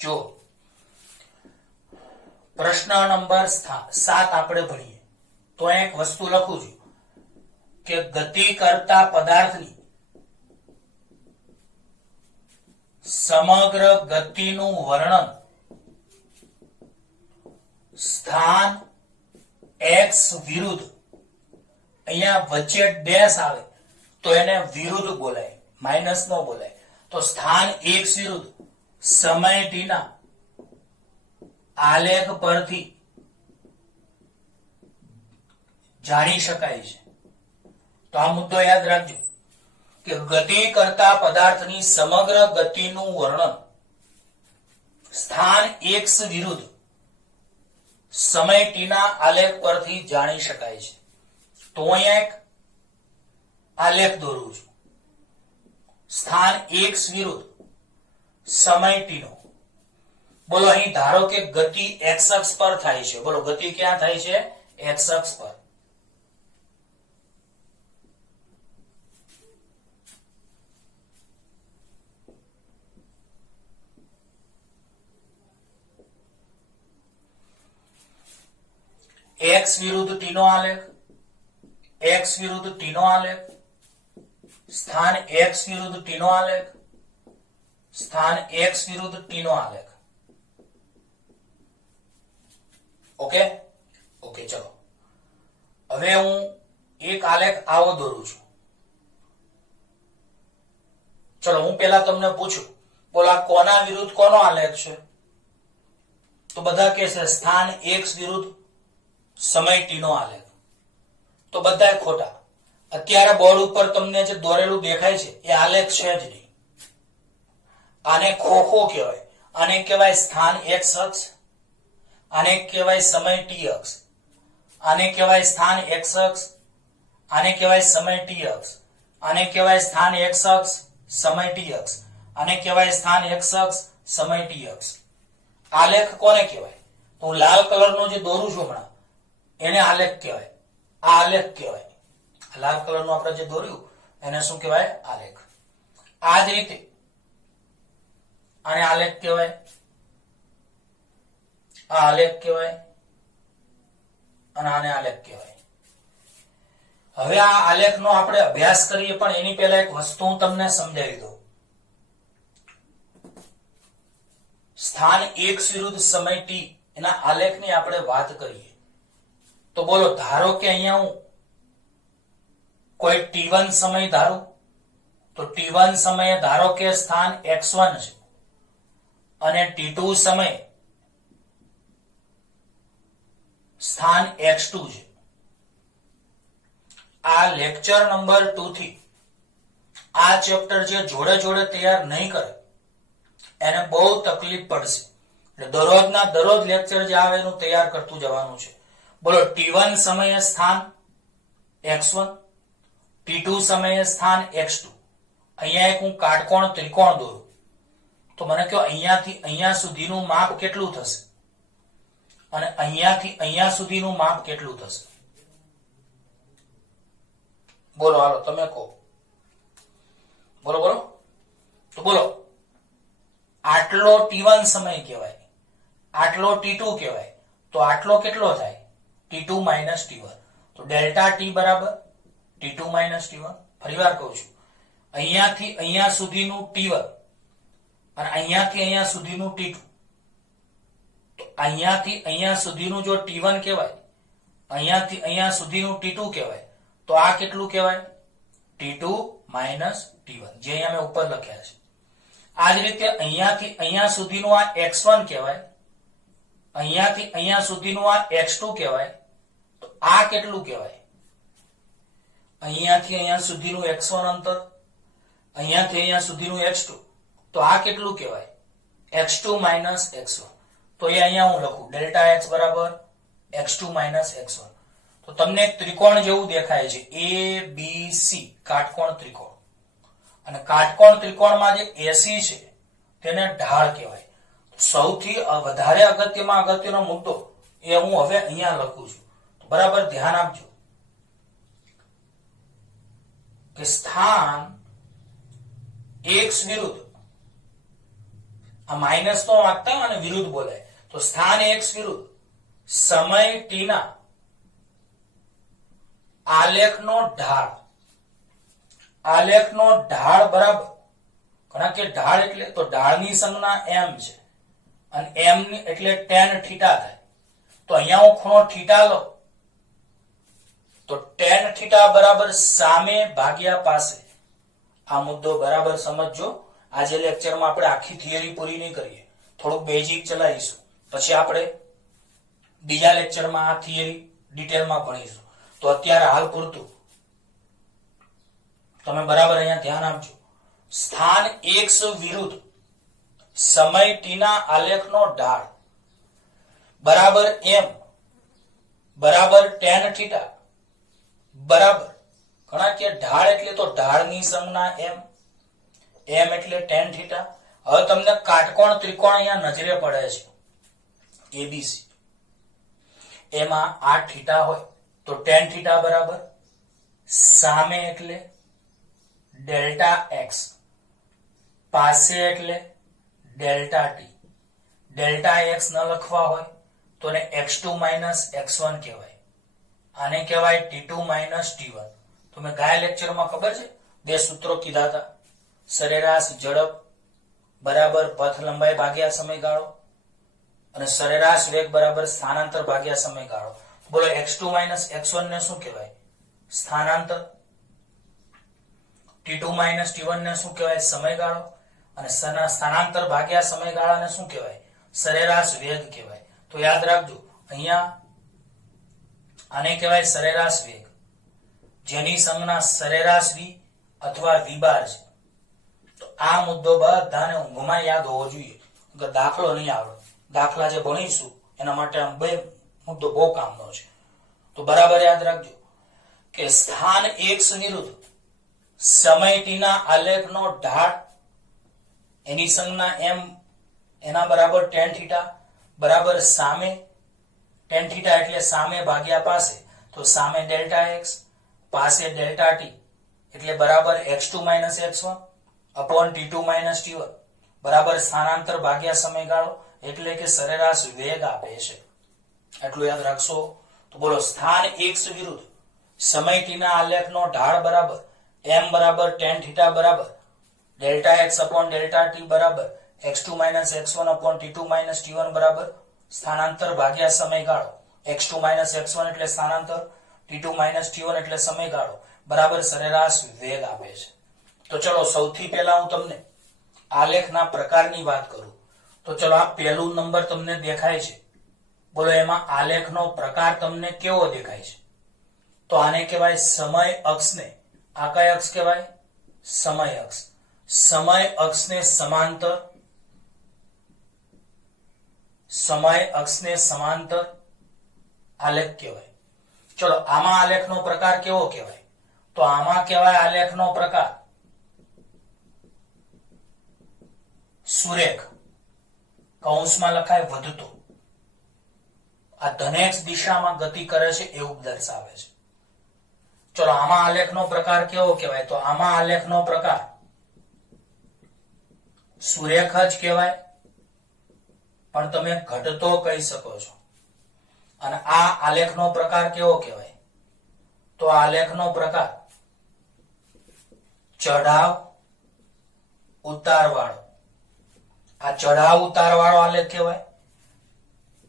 જો પ્રશ્ન નંબર 7 આપણે ભણીએ તો એક વસ્તુ લખું છું કે ગતિ કરતા પદાર્થની સમગ્ર ગતિનું વર્ણન સ્થાન x વિરુદ્ધ, અહીંયા વચ્ચે ડેશ આવે તો એને વિરુદ્ધ બોલાય, માઇનસ નો બોલાય. તો સ્થાન x વિરુદ્ધ સમય t ના આલેખ પરથી જાણી શકાય છે. તો આ મુદ્દો યાદ રાખજો કે ગતિ કરતા પદાર્થની સમગ્ર ગતિનું વર્ણન સ્થાન x વિરુદ્ધ સમય t ના આલેખ પરથી જાણી શકાય છે. તો અહીંયા એક આલેખ દોરું છું, સ્થાન x વિરુદ્ધ સમય t નો. બોલો, અહીં ધારો કે ગતિ x અક્ષ પર થાય છે. બોલો, ગતિ ક્યાં થાય છે? x અક્ષ પર. x વિરુદ્ધ t નો આલેખ, x વિરુદ્ધ t નો આલેખ, સ્થાન x વિરુદ્ધ t નો આલેખ, સ્થાન x વિરુદ્ધ t નો આલેખ. ઓકે? ઓકે, ચલો. હવે હું એક આલેખ આવો દોરું છું. ચલો, હું પેલા તમને પૂછું, બોલો આ કોના વિરુદ્ધ કોનો આલેખ છે? તો બધા કહેશે સ્થાન x વિરુદ્ધ સમય t નો આલેખ. તો બધા ખોટા. અત્યારે બોર્ડ ઉપર તમને જે દોરેલું દેખાય છે એ આલેખ છે જ નહીં. આને ખોખો કહેવાય, આને કહેવાય સ્થાન x અક્ષ, આને કહેવાય સમય t અક્ષ, આને કહેવાય સ્થાન x અક્ષ, આને કહેવાય સમય t અક્ષ, આને કહેવાય સ્થાન x અક્ષ સમય t અક્ષ, આને કહેવાય સ્થાન x અક્ષ સમય t અક્ષ. આલેખ કોને કહેવાય? તો હું લાલ કલરનો જે દોરું છું હમણાં એને આલેખ કહેવાય. આ આલેખ કહેવાય. લાલ કલરનું આપણે જે દોર્યું એને શું કહેવાય? આલેખ. આ જ રીતે આને આલેખ કહેવાય. આ આલેખ કહેવાય અને આને આલેખ કહેવાય. હવે આ આલેખનો આપણે અભ્યાસ કરીએ પણ એની પહેલા એક વસ્તુ હું તમને સમજાવી દઉં. સ્થાન x વિરુદ્ધ સમય t એના આલેખની આપણે વાત કરીએ તો બોલો, ધારો કે અહીંયા હું કોઈ t1 સમય ધારું તો t1 સમયે ધારો કે સ્થાન x1 છે અને t2 સમયે સ્થાન x2 છે. આ લેક્ચર નંબર 2 થી આ ચેપ્ટર જે જોડે જોડે તૈયાર નહીં કરે એને બહુ તકલીફ પડશે. એટલે દરરોજના દરરોજ લેક્ચર જે આવે એનું તૈયાર કરતું જવાનું છે. બોલો, t1 સમયે સ્થાન x1, t2 સમયે સ્થાન x2. અહીંયા એક હું કાટકોણ ત્રિકોણ દોરું તો મને કહો અહીંયાથી અહીંયા સુધીનું માપ કેટલું થશે અને અહીંયાથી અહીંયા સુધીનું માપ કેટલું થશે? બોલો, હાલો તમે કહો. બોલો બોલો. તો બોલો, આટલો t1 સમય કહેવાય, આટલો t2 કહેવાય, તો આટલો કેટલો થાય? t2 minus t1. તો ડેલ્ટા t બરાબર t2 માઇનસ t1. ફરી વાર કહું છું, અહીંયાથી અહીંયા સુધીનું t1 અને અહીંયાથી અહીંયા સુધીનું t2. તો અહીંયાથી અહીંયા સુધીનું જો t1 કહેવાય, અહીંયાથી અહીંયા સુધીનું t2 કહેવાય, તો આ કેટલું કહેવાય? t2 માઇનસ t1, જે અહીંયા મેં ઉપર લખ્યા છે. આ જ રીતે અહીંયાથી અહીંયા સુધીનું આ x1 કહેવાય, અહીંયાથી અહીંયા સુધીનું આ x2 કહેવાય, તો આ કેટલું કહેવાય? અહીંયાથી અહીંયા સુધીનું x1 અંતર, અહીંયાથી અહીંયા સુધીનું x2, તો આ કેટલું કહેવાય? x2 minus x1. તો એ અહીંયા હું લખું ડેલ્ટા x બરાબર x2 માઇનસ x1. તો તમને એક ત્રિકોણ જેવું દેખાય છે, ABC કાટકોણ ત્રિકોણ. અને કાટકોણ ત્રિકોણમાં જે AC છે તેને ઢાળ કહેવાય. સૌથી વધારે અગત્યનો મુદ્દો એ હું હવે અહીંયા લખું છું. તો બરાબર ધ્યાન આપજો કે સ્થાન x વિરુદ્ધ, આ માઇનસ તો વાંચતા અને વિરુદ્ધ બોલાય, તો સ્થાન x વિરુદ્ધ સમય t ના આલેખનો ઢાળ, આલેખનો ઢાળ બરાબર, ઘણા કે ઢાળ એટલે તો ઢાળની સંજ્ઞા m છે અને m એટલે tan થીટા થાય. તો અહીંયા હું ખૂણો થીટા લઉં તો tan થીટા બરાબર સામે ભાગ્યા પાસે. આ મુદ્દો બરાબર સમજજો. આજે લેક્ચરમાં આપણે આખી થિયરી પૂરી નહીં કરીએ, થોડુંક બેઝિક ચલાવીશું, પછી આપણે બીજા લેક્ચરમાં આ થિયરી ડિટેલમાં ભણીશું. તો અત્યારે હાલ પૂરતું તમે બરાબર અહીંયા ધ્યાન આપજો. સ્થાન x વિરુદ્ધ સમય t ના આલેખનો ઢાળ બરાબર m બરાબર tan થીટા બરાબર, ઘણા કે ઢાળ એટલે તો ઢાળની સંજ્ઞા m, m એટલે tan થીટા. હવે તમને કાટકોણ ત્રિકોણ અહીંયા નજરે પડે છે ABC, એમાં આ થીટા હોય તો tan થીટા બરાબર સામે એટલે ડેલ્ટા x, પાસે એટલે ડેલ્ટા t. ડેલ્ટા x ન લખવા હોય તો એને x2 માઇનસ x1 કહેવાય, આને કહેવાય t2 માઇનસ t1. તો મેં ગયા લેક્ચરમાં ખબર છે બે સૂત્રો કીધા હતા, સરેરાશ ઝડપ બરાબર પથ લંબાઈ ભાગ્યા સમયગાળો અને સરેરાશ વેગ બરાબર સ્થાનાંતર ભાગ્યા સમયગાળો. બોલો, x2 માઇનસ x1 ને શું કહેવાય? સ્થાનાંતર. t2 માઇનસ t1 ને શું કહેવાય? સમયગાળો. અને સ્થાનાંતર ભાગ્યા સમયગાળાને શું કહેવાય? સરેરાશ વેગ કહેવાય. તો યાદ રાખજો, અહીંયા આને કહેવાય સરેરાશ વેગ, જેની સંજ્ઞા સરેરાશ v અથવા v બાર છે. તો આ મુદ્દો બધાને ઊંઘમાં યાદ હોવો જોઈએ, દાખલો નહીં આવડે. દાખલા જે ભણીશું એના માટે બે મુદ્દો બહુ કામનો છે. તો બરાબર યાદ રાખજો કે સ્થાન x વિરુદ્ધ સમય t ના આલેખનો ઢાળ, એની સંજ્ઞા m, એના બરાબર tan થીટા બરાબર સામે ટેન થીટા એટલે સામે ભાગ્યા પાસે, તો સામે ડેલ્ટા એક્સ, પાસે ડેલ્ટા ટી એટલે બરાબર x2 minus x1 upon t2 minus t1 બરાબર સ્થાનાંતર ભાગ્યા સમયગાળો એટલે કે સરેરાશ વેગ આપે છે. એટલું યાદ રાખશો. તો બોલો સ્થાન x વિરુદ્ધ સમય t ના આલેખનો ઢાળ બરાબર m બરાબર tan થીટા બરાબર delta x upon delta t બરાબર x2 minus x1 upon t2 minus t1 બરાબર સ્થાનાંતર ભાગ્યા સમયગાળો x2 માઇનસ x1 એટલે સ્થાનાંતર, t2 માઇનસ t1 એટલે સમયગાળો બરાબર સરેરાશ વેગ આપે છે. તો ચલો સૌથી પહેલા હું તમને આલેખના પ્રકારની વાત કરું. તો ચલો આ પહેલું નંબર તમને દેખાય છે. બોલો એમાં આલેખનો પ્રકાર તમને કેવો દેખાય છે? તો આને કહેવાય સમય અક્ષને, આ કઈ અક્ષ કહેવાય? સમય અક્ષ. સમય અક્ષને સમાંતર, સમય અક્ષને સમાંતર આલેખ કહેવાય. ચલો આમાં આલેખનો પ્રકાર કેવો કહેવાય? તો આમાં કહેવાય આલેખનો પ્રકાર સુરેખ, કૌંસમાં લખાય વધતો. આ ધનેક્ષ દિશામાં ગતિ કરે છે એવું દર્શાવે છે. ચલો આમાં આલેખનો પ્રકાર કેવો કહેવાય? તો આમાં આલેખનો પ્રકાર સુરેખ જ કહેવાય, પણ તમે ઘટતો કહી શકો છો. અને આ આલેખનો પ્રકાર કેવો કહેવાય? તો આલેખનો પ્રકાર ચઢાવ ઉતાર વાળો. આ ચઢાવ ઉતાર વાળો આલેખ કહેવાય.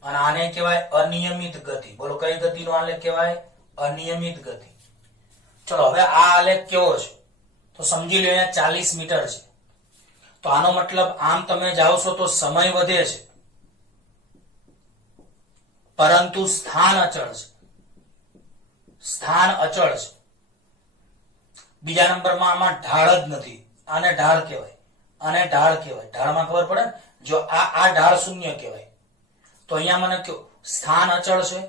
અને આને કહેવાય અનિયમિત ગતિ. બોલો કઈ ગતિનો આલેખ કહેવાય? અનિયમિત ગતિ. ચલો હવે આ આલેખ કેવો છે? તો સમજી લો અહીંયા 40 મીટર છે. તો આનો મતલબ આમ તમે જાઓ છો તો સમય વધે છે, પરંતુ સ્થાન અચળ છે. સ્થાન અચળ છે. બીજા નંબરમાં આમાં ઢાળ જ નથી. આને ઢાળ કહેવાય, આને ઢાળ કહેવાય. ઢાળમાં ખબર પડે ને, જો આ ઢાળ શૂન્ય કહેવાય. તો અહીંયા મને કયો સ્થાન અચળ છે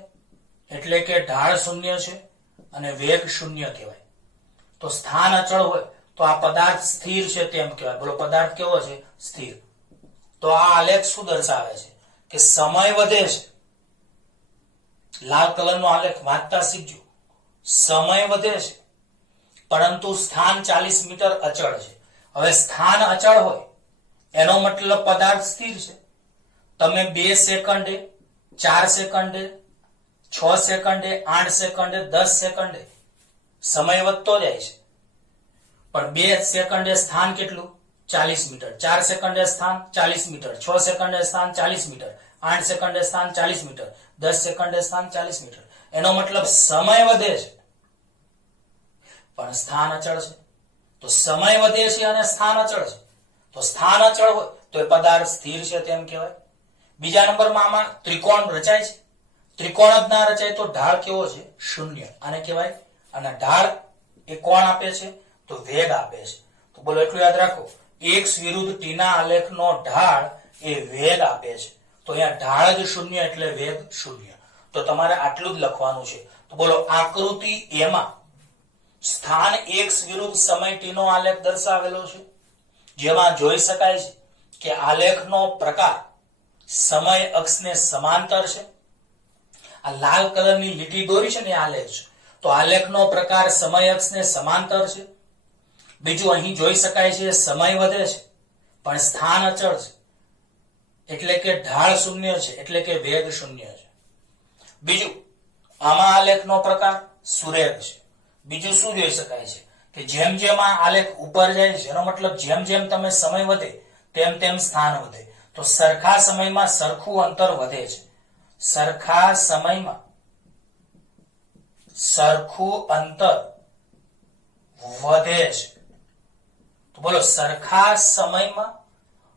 એટલે કે ઢાળ શૂન્ય છે અને વેગ શૂન્ય કહેવાય. તો સ્થાન અચળ હોય તો આ પદાર્થ સ્થિર છે તેમ કહેવાય. બોલો પદાર્થ કેવો છે? સ્થિર. તો આ આલેખ શું દર્શાવે છે? કે સમય વધે છે. લાલ કલરનો આલેખ વાંચતા શીખજો. સમય વધે છે પરંતુ સ્થાન 40 મીટર અચળ છે. હવે સ્થાન અચળ હોય એનો મતલબ પદાર્થ સ્થિર છે. તમે 2 સેકન્ડે, 4 સેકન્ડે, 6 સેકન્ડે, 8 સેકન્ડે, 10 સેકન્ડે સમય વધતો જાય છે. પણ 2 સેકન્ડે સ્થાન કેટલું? 40 મીટર. 4 સેકન્ડે સ્થાન 40 મીટર. 6 સેકન્ડે સ્થાન 40 મીટર. 8 સેકન્ડે સ્થાન 40 મીટર. 10 સેકન્ડે સ્થાન 40 મીટર. એનો મતલબ સમય વધે છે પણ સ્થાન અચળ છે. તો સમય વધે છે અને સ્થાન અચળ છે. તો સ્થાન અચળ હોય તો એ પદાર્થ સ્થિર છે તેમ કહેવાય. બીજા નંબરમાં આમાં ત્રિકોણ રચાય છે. ત્રિકોણ જ ના રચાય તો ઢાળ કેવો છે? શૂન્ય. આને કહેવાય. અને ઢાળ એ કોણ આપે છે? તો વેગ આપે છે. તો બોલો એટલું યાદ રાખો, x વિરુદ્ધ t ના આલેખનો ઢાળ એ વેગ આપે છે. તો અહીંયા ઢાળ જ શૂન્ય એટલે વેગ શૂન્ય. તો તમારે આટલું જ લખવાનું છે. તો બોલો આકૃતિ એમાં સ્થાન x વિરુદ્ધ સમય t નો આલેખ દર્શાવેલો છે, જેમાં જોઈ શકાય છે કે આલેખનો પ્રકાર સમય અક્ષને સમાંતર છે. આ લાલ કલરની લીટી દોરી છે ને આલેખ છે. તો આલેખનો પ્રકાર સમય અક્ષને સમાંતર છે. બીજું અહીં જોઈ શકાય છે સમય વધે છે પણ સ્થાન અચળ છે એટલે કે ઢાળ શૂન્ય છે એટલે કે વેગ શૂન્ય છે. બીજું આમાં આલેખનો પ્રકાર સુરેખ છે. બીજું શું જોઈ શકાય છે કે જેમ જેમ આ આલેખ ઉપર જાય છે એનો મતલબ જેમ જેમ તમે સમય વધે તેમ તેમ સ્થાન વધે. તો સરખા સમયમાં સરખું અંતર વધે છે. સરખા સમયમાં સરખું અંતર વધે છે. તો બોલો સરખા સમયમાં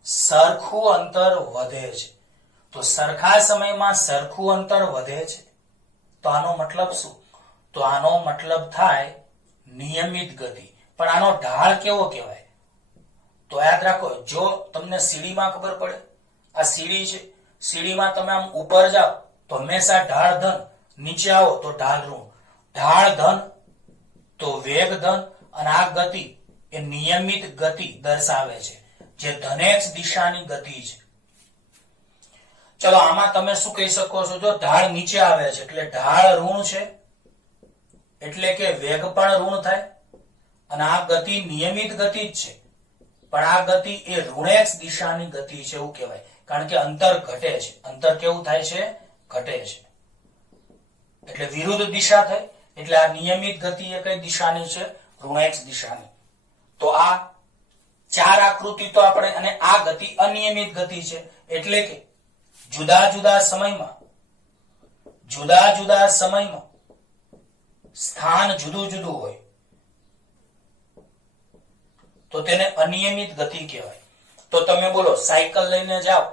સરખું અંતર વધે છે. તો સરખા સમયમાં સરખું અંતર વધે છે તો આનો મતલબ શું? તો આનો મતલબ થાય નિયમિત ગતિ. પણ આનો ઢાળ કેવો કહેવાય? તો યાદ રાખો, જો તમને સીડીમાં ખબર પડે, આ સીડી છે, સીડીમાં તમે આમ ઉપર જાઓ તો હંમેશા ઢાળ ધન, નીચે આવો તો ઢાળ ઋણ. ઢાળ ધન તો વેગ ધન અને આ ગતિ એ નિયમિત ગતિ દર્શાવે છે જે ધનેક્ષ દિશાની ગતિ છે. ચલો આમાં તમે શું કહી શકો છો? જો ઢાળ નીચે આવે છે એટલે ઢાળ ઋણ છે, એટલે કે વેગ પણ ઋણ થાય, અને આ ગતિ નિયમિત ગતિ જ છે, પણ આ ગતિ એ ઋણેક્ષ દિશાની ગતિ છે એવું કહેવાય, કારણ કે અંતર ઘટે છે. અંતર કેવું થાય છે? ઘટે છે, એટલે વિરુદ્ધ દિશા થઈ. એટલે આ નિયમિત ગતિ એ કઈ દિશાની છે? ઋણેક્ષ દિશાની. તો આ ચાર આકૃતિ તો આપણે, અને આ ગતિ અનિયમિત ગતિ છે, એટલે કે જુદા જુદા સમયમાં સ્થાન જુદું જુદું હોય તો તેને અનિયમિત ગતિ કહેવાય. તો તમે બોલો, સાયકલ લઈને જાઓ,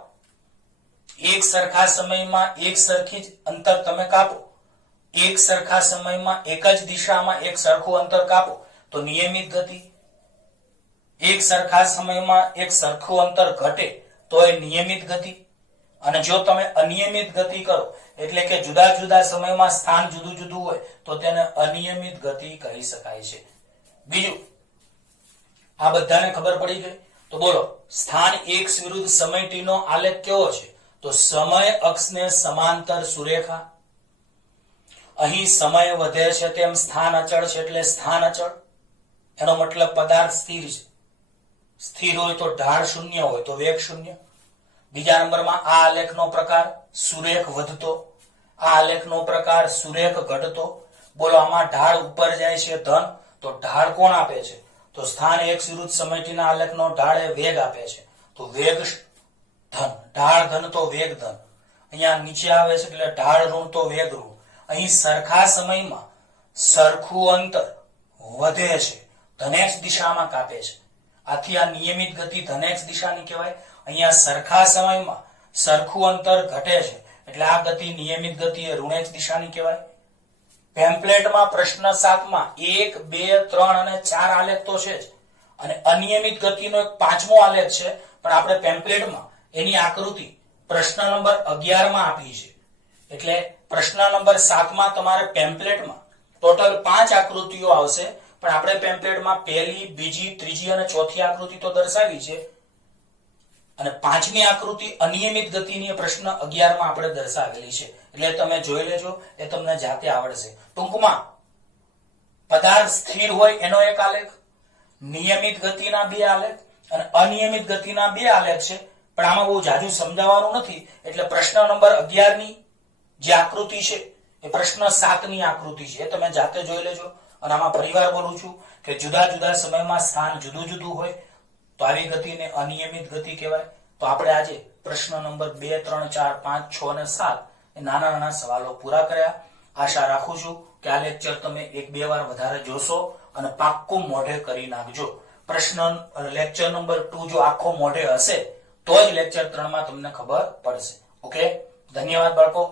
એક સરખા સમયમાં એક સરખી જ અંતર તમે કાપો, એક સરખા સમયમાં એક જ દિશામાં એક સરખું અંતર કાપો તો નિયમિત ગતિ. એક સરખા સમયમાં એક સરખું અંતર ઘટે તો એ નિયમિત ગતિ. અને જો તમે અનિયમિત ગતિ કરો, એટલે કે જુદા જુદા સમયમાં સ્થાન જુદું જુદું હોય તો તેને અનિયમિત ગતિ કહી શકાય છે. બીજું, આ બધાને ખબર પડી ગઈ? તો બોલો, સ્થાન એક્સ વિરુદ્ધ સમય ટી નો આલેખ કેવો છે? તો સમય અક્ષને સમાંતર સુરેખા. અહીં સમય વધે છે તેમ સ્થાન અચળ છે, એટલે સ્થાન અચળ. એનો મતલબ પદાર્થ સ્થિર છે. સ્થિર હોય તો ઢાળ શૂન્ય હોય તો વેગ શૂન્ય. બીજા નંબરમાં આ આલેખનો પ્રકાર સુરેખ વધતો, આ આલેખનો પ્રકાર સુરેખ ઘટતો. બોલો, આમાં ઢાળ ઉપર જાય છે ધન, તો ઢાળ કોણ આપે છે? તો સ્થાન એક્સ વિરુદ્ધ સમય ટી ના આલેખનો ઢાળ એ વેગ આપે છે, તો વેગ ધન. ઢાળ ધન તો વેગ ધન. અહીંયા નીચે આવે છે એટલે ઢાળ ઋણ તો વેગ ઋણ. અહીં સરખા સમયમાં સરખું અંતર વધે છે, ધનેક્ષ દિશામાં કાપે છે, આથી આ નિયમિત ગતિ ધનેક્ષ દિશાની કહેવાય. અહીંયા સરખા સમયમાં સરખું અંતર ઘટે છે, એટલે આ ગતિ નિયમિત ગતિ એ ઋણેક્ષ દિશાની કહેવાય. પેમ્પલેટમાં પ્રશ્ન 7 માં 1, 2, 3 અને 4 આલેખ તો છે જ, અને અનિયમિત ગતિનો એક પાંચમો આલેખ છે, પણ આપણે પેમ્પલેટમાં એની આકૃતિ પ્રશ્ન નંબર 11 માં આપી છે. એટલે પ્રશ્ન નંબર 7 માં તમારે પેમ્પલેટમાં ટોટલ 5 આકૃતિઓ આવશે, પણ આપણે પેમ્પલેટમાં પહેલી, બીજી, ત્રીજી અને ચોથી આકૃતિ તો દર્શાવી છે, અને પાંચમી આકૃતિ અનિયમિત ગતિની પ્રશ્ન 11 માં આપણે દર્શાવેલી છે. એટલે તમે જોઈ લેજો, એ તમને જાતે આવડશે. ટૂંકમાં પદાર્થ સ્થિર હોય એનો એક આલેખ, નિયમિત ગતિના 2 આલેખ અને અનિયમિત ગતિના 2 આલેખ છે, પણ આમાં બહુ જાજુ સમજાવવાનું નથી. એટલે પ્રશ્ન નંબર 11 ની જે આકૃતિ છે એ પ્રશ્ન 7 ની આકૃતિ છે, એ તમે જાતે જોઈ લેજો. અને આમાં ફરીવાર બોલું છું કે જુદા જુદા સમયમાં સ્થાન જુદું જુદું હોય તો આવી ગતિને અનિયમિત ગતિ કહેવાય. તો આપણે આજે પ્રશ્ન નંબર 2, 3, 4, 5, 6 અને 7 એ નાના નાના સવાલો પૂરા કર્યા. આશા રાખું છું કે આ લેક્ચર તમે 1-2 વાર વધારે જોશો અને પાક્કું મોઢે કરી નાખજો. લેક્ચર નંબર 2 જો આખો મોઢે હશે તો જ લેક્ચર 3 માં તમને ખબર પડશે. ઓકે, ધન્યવાદ બાળકો.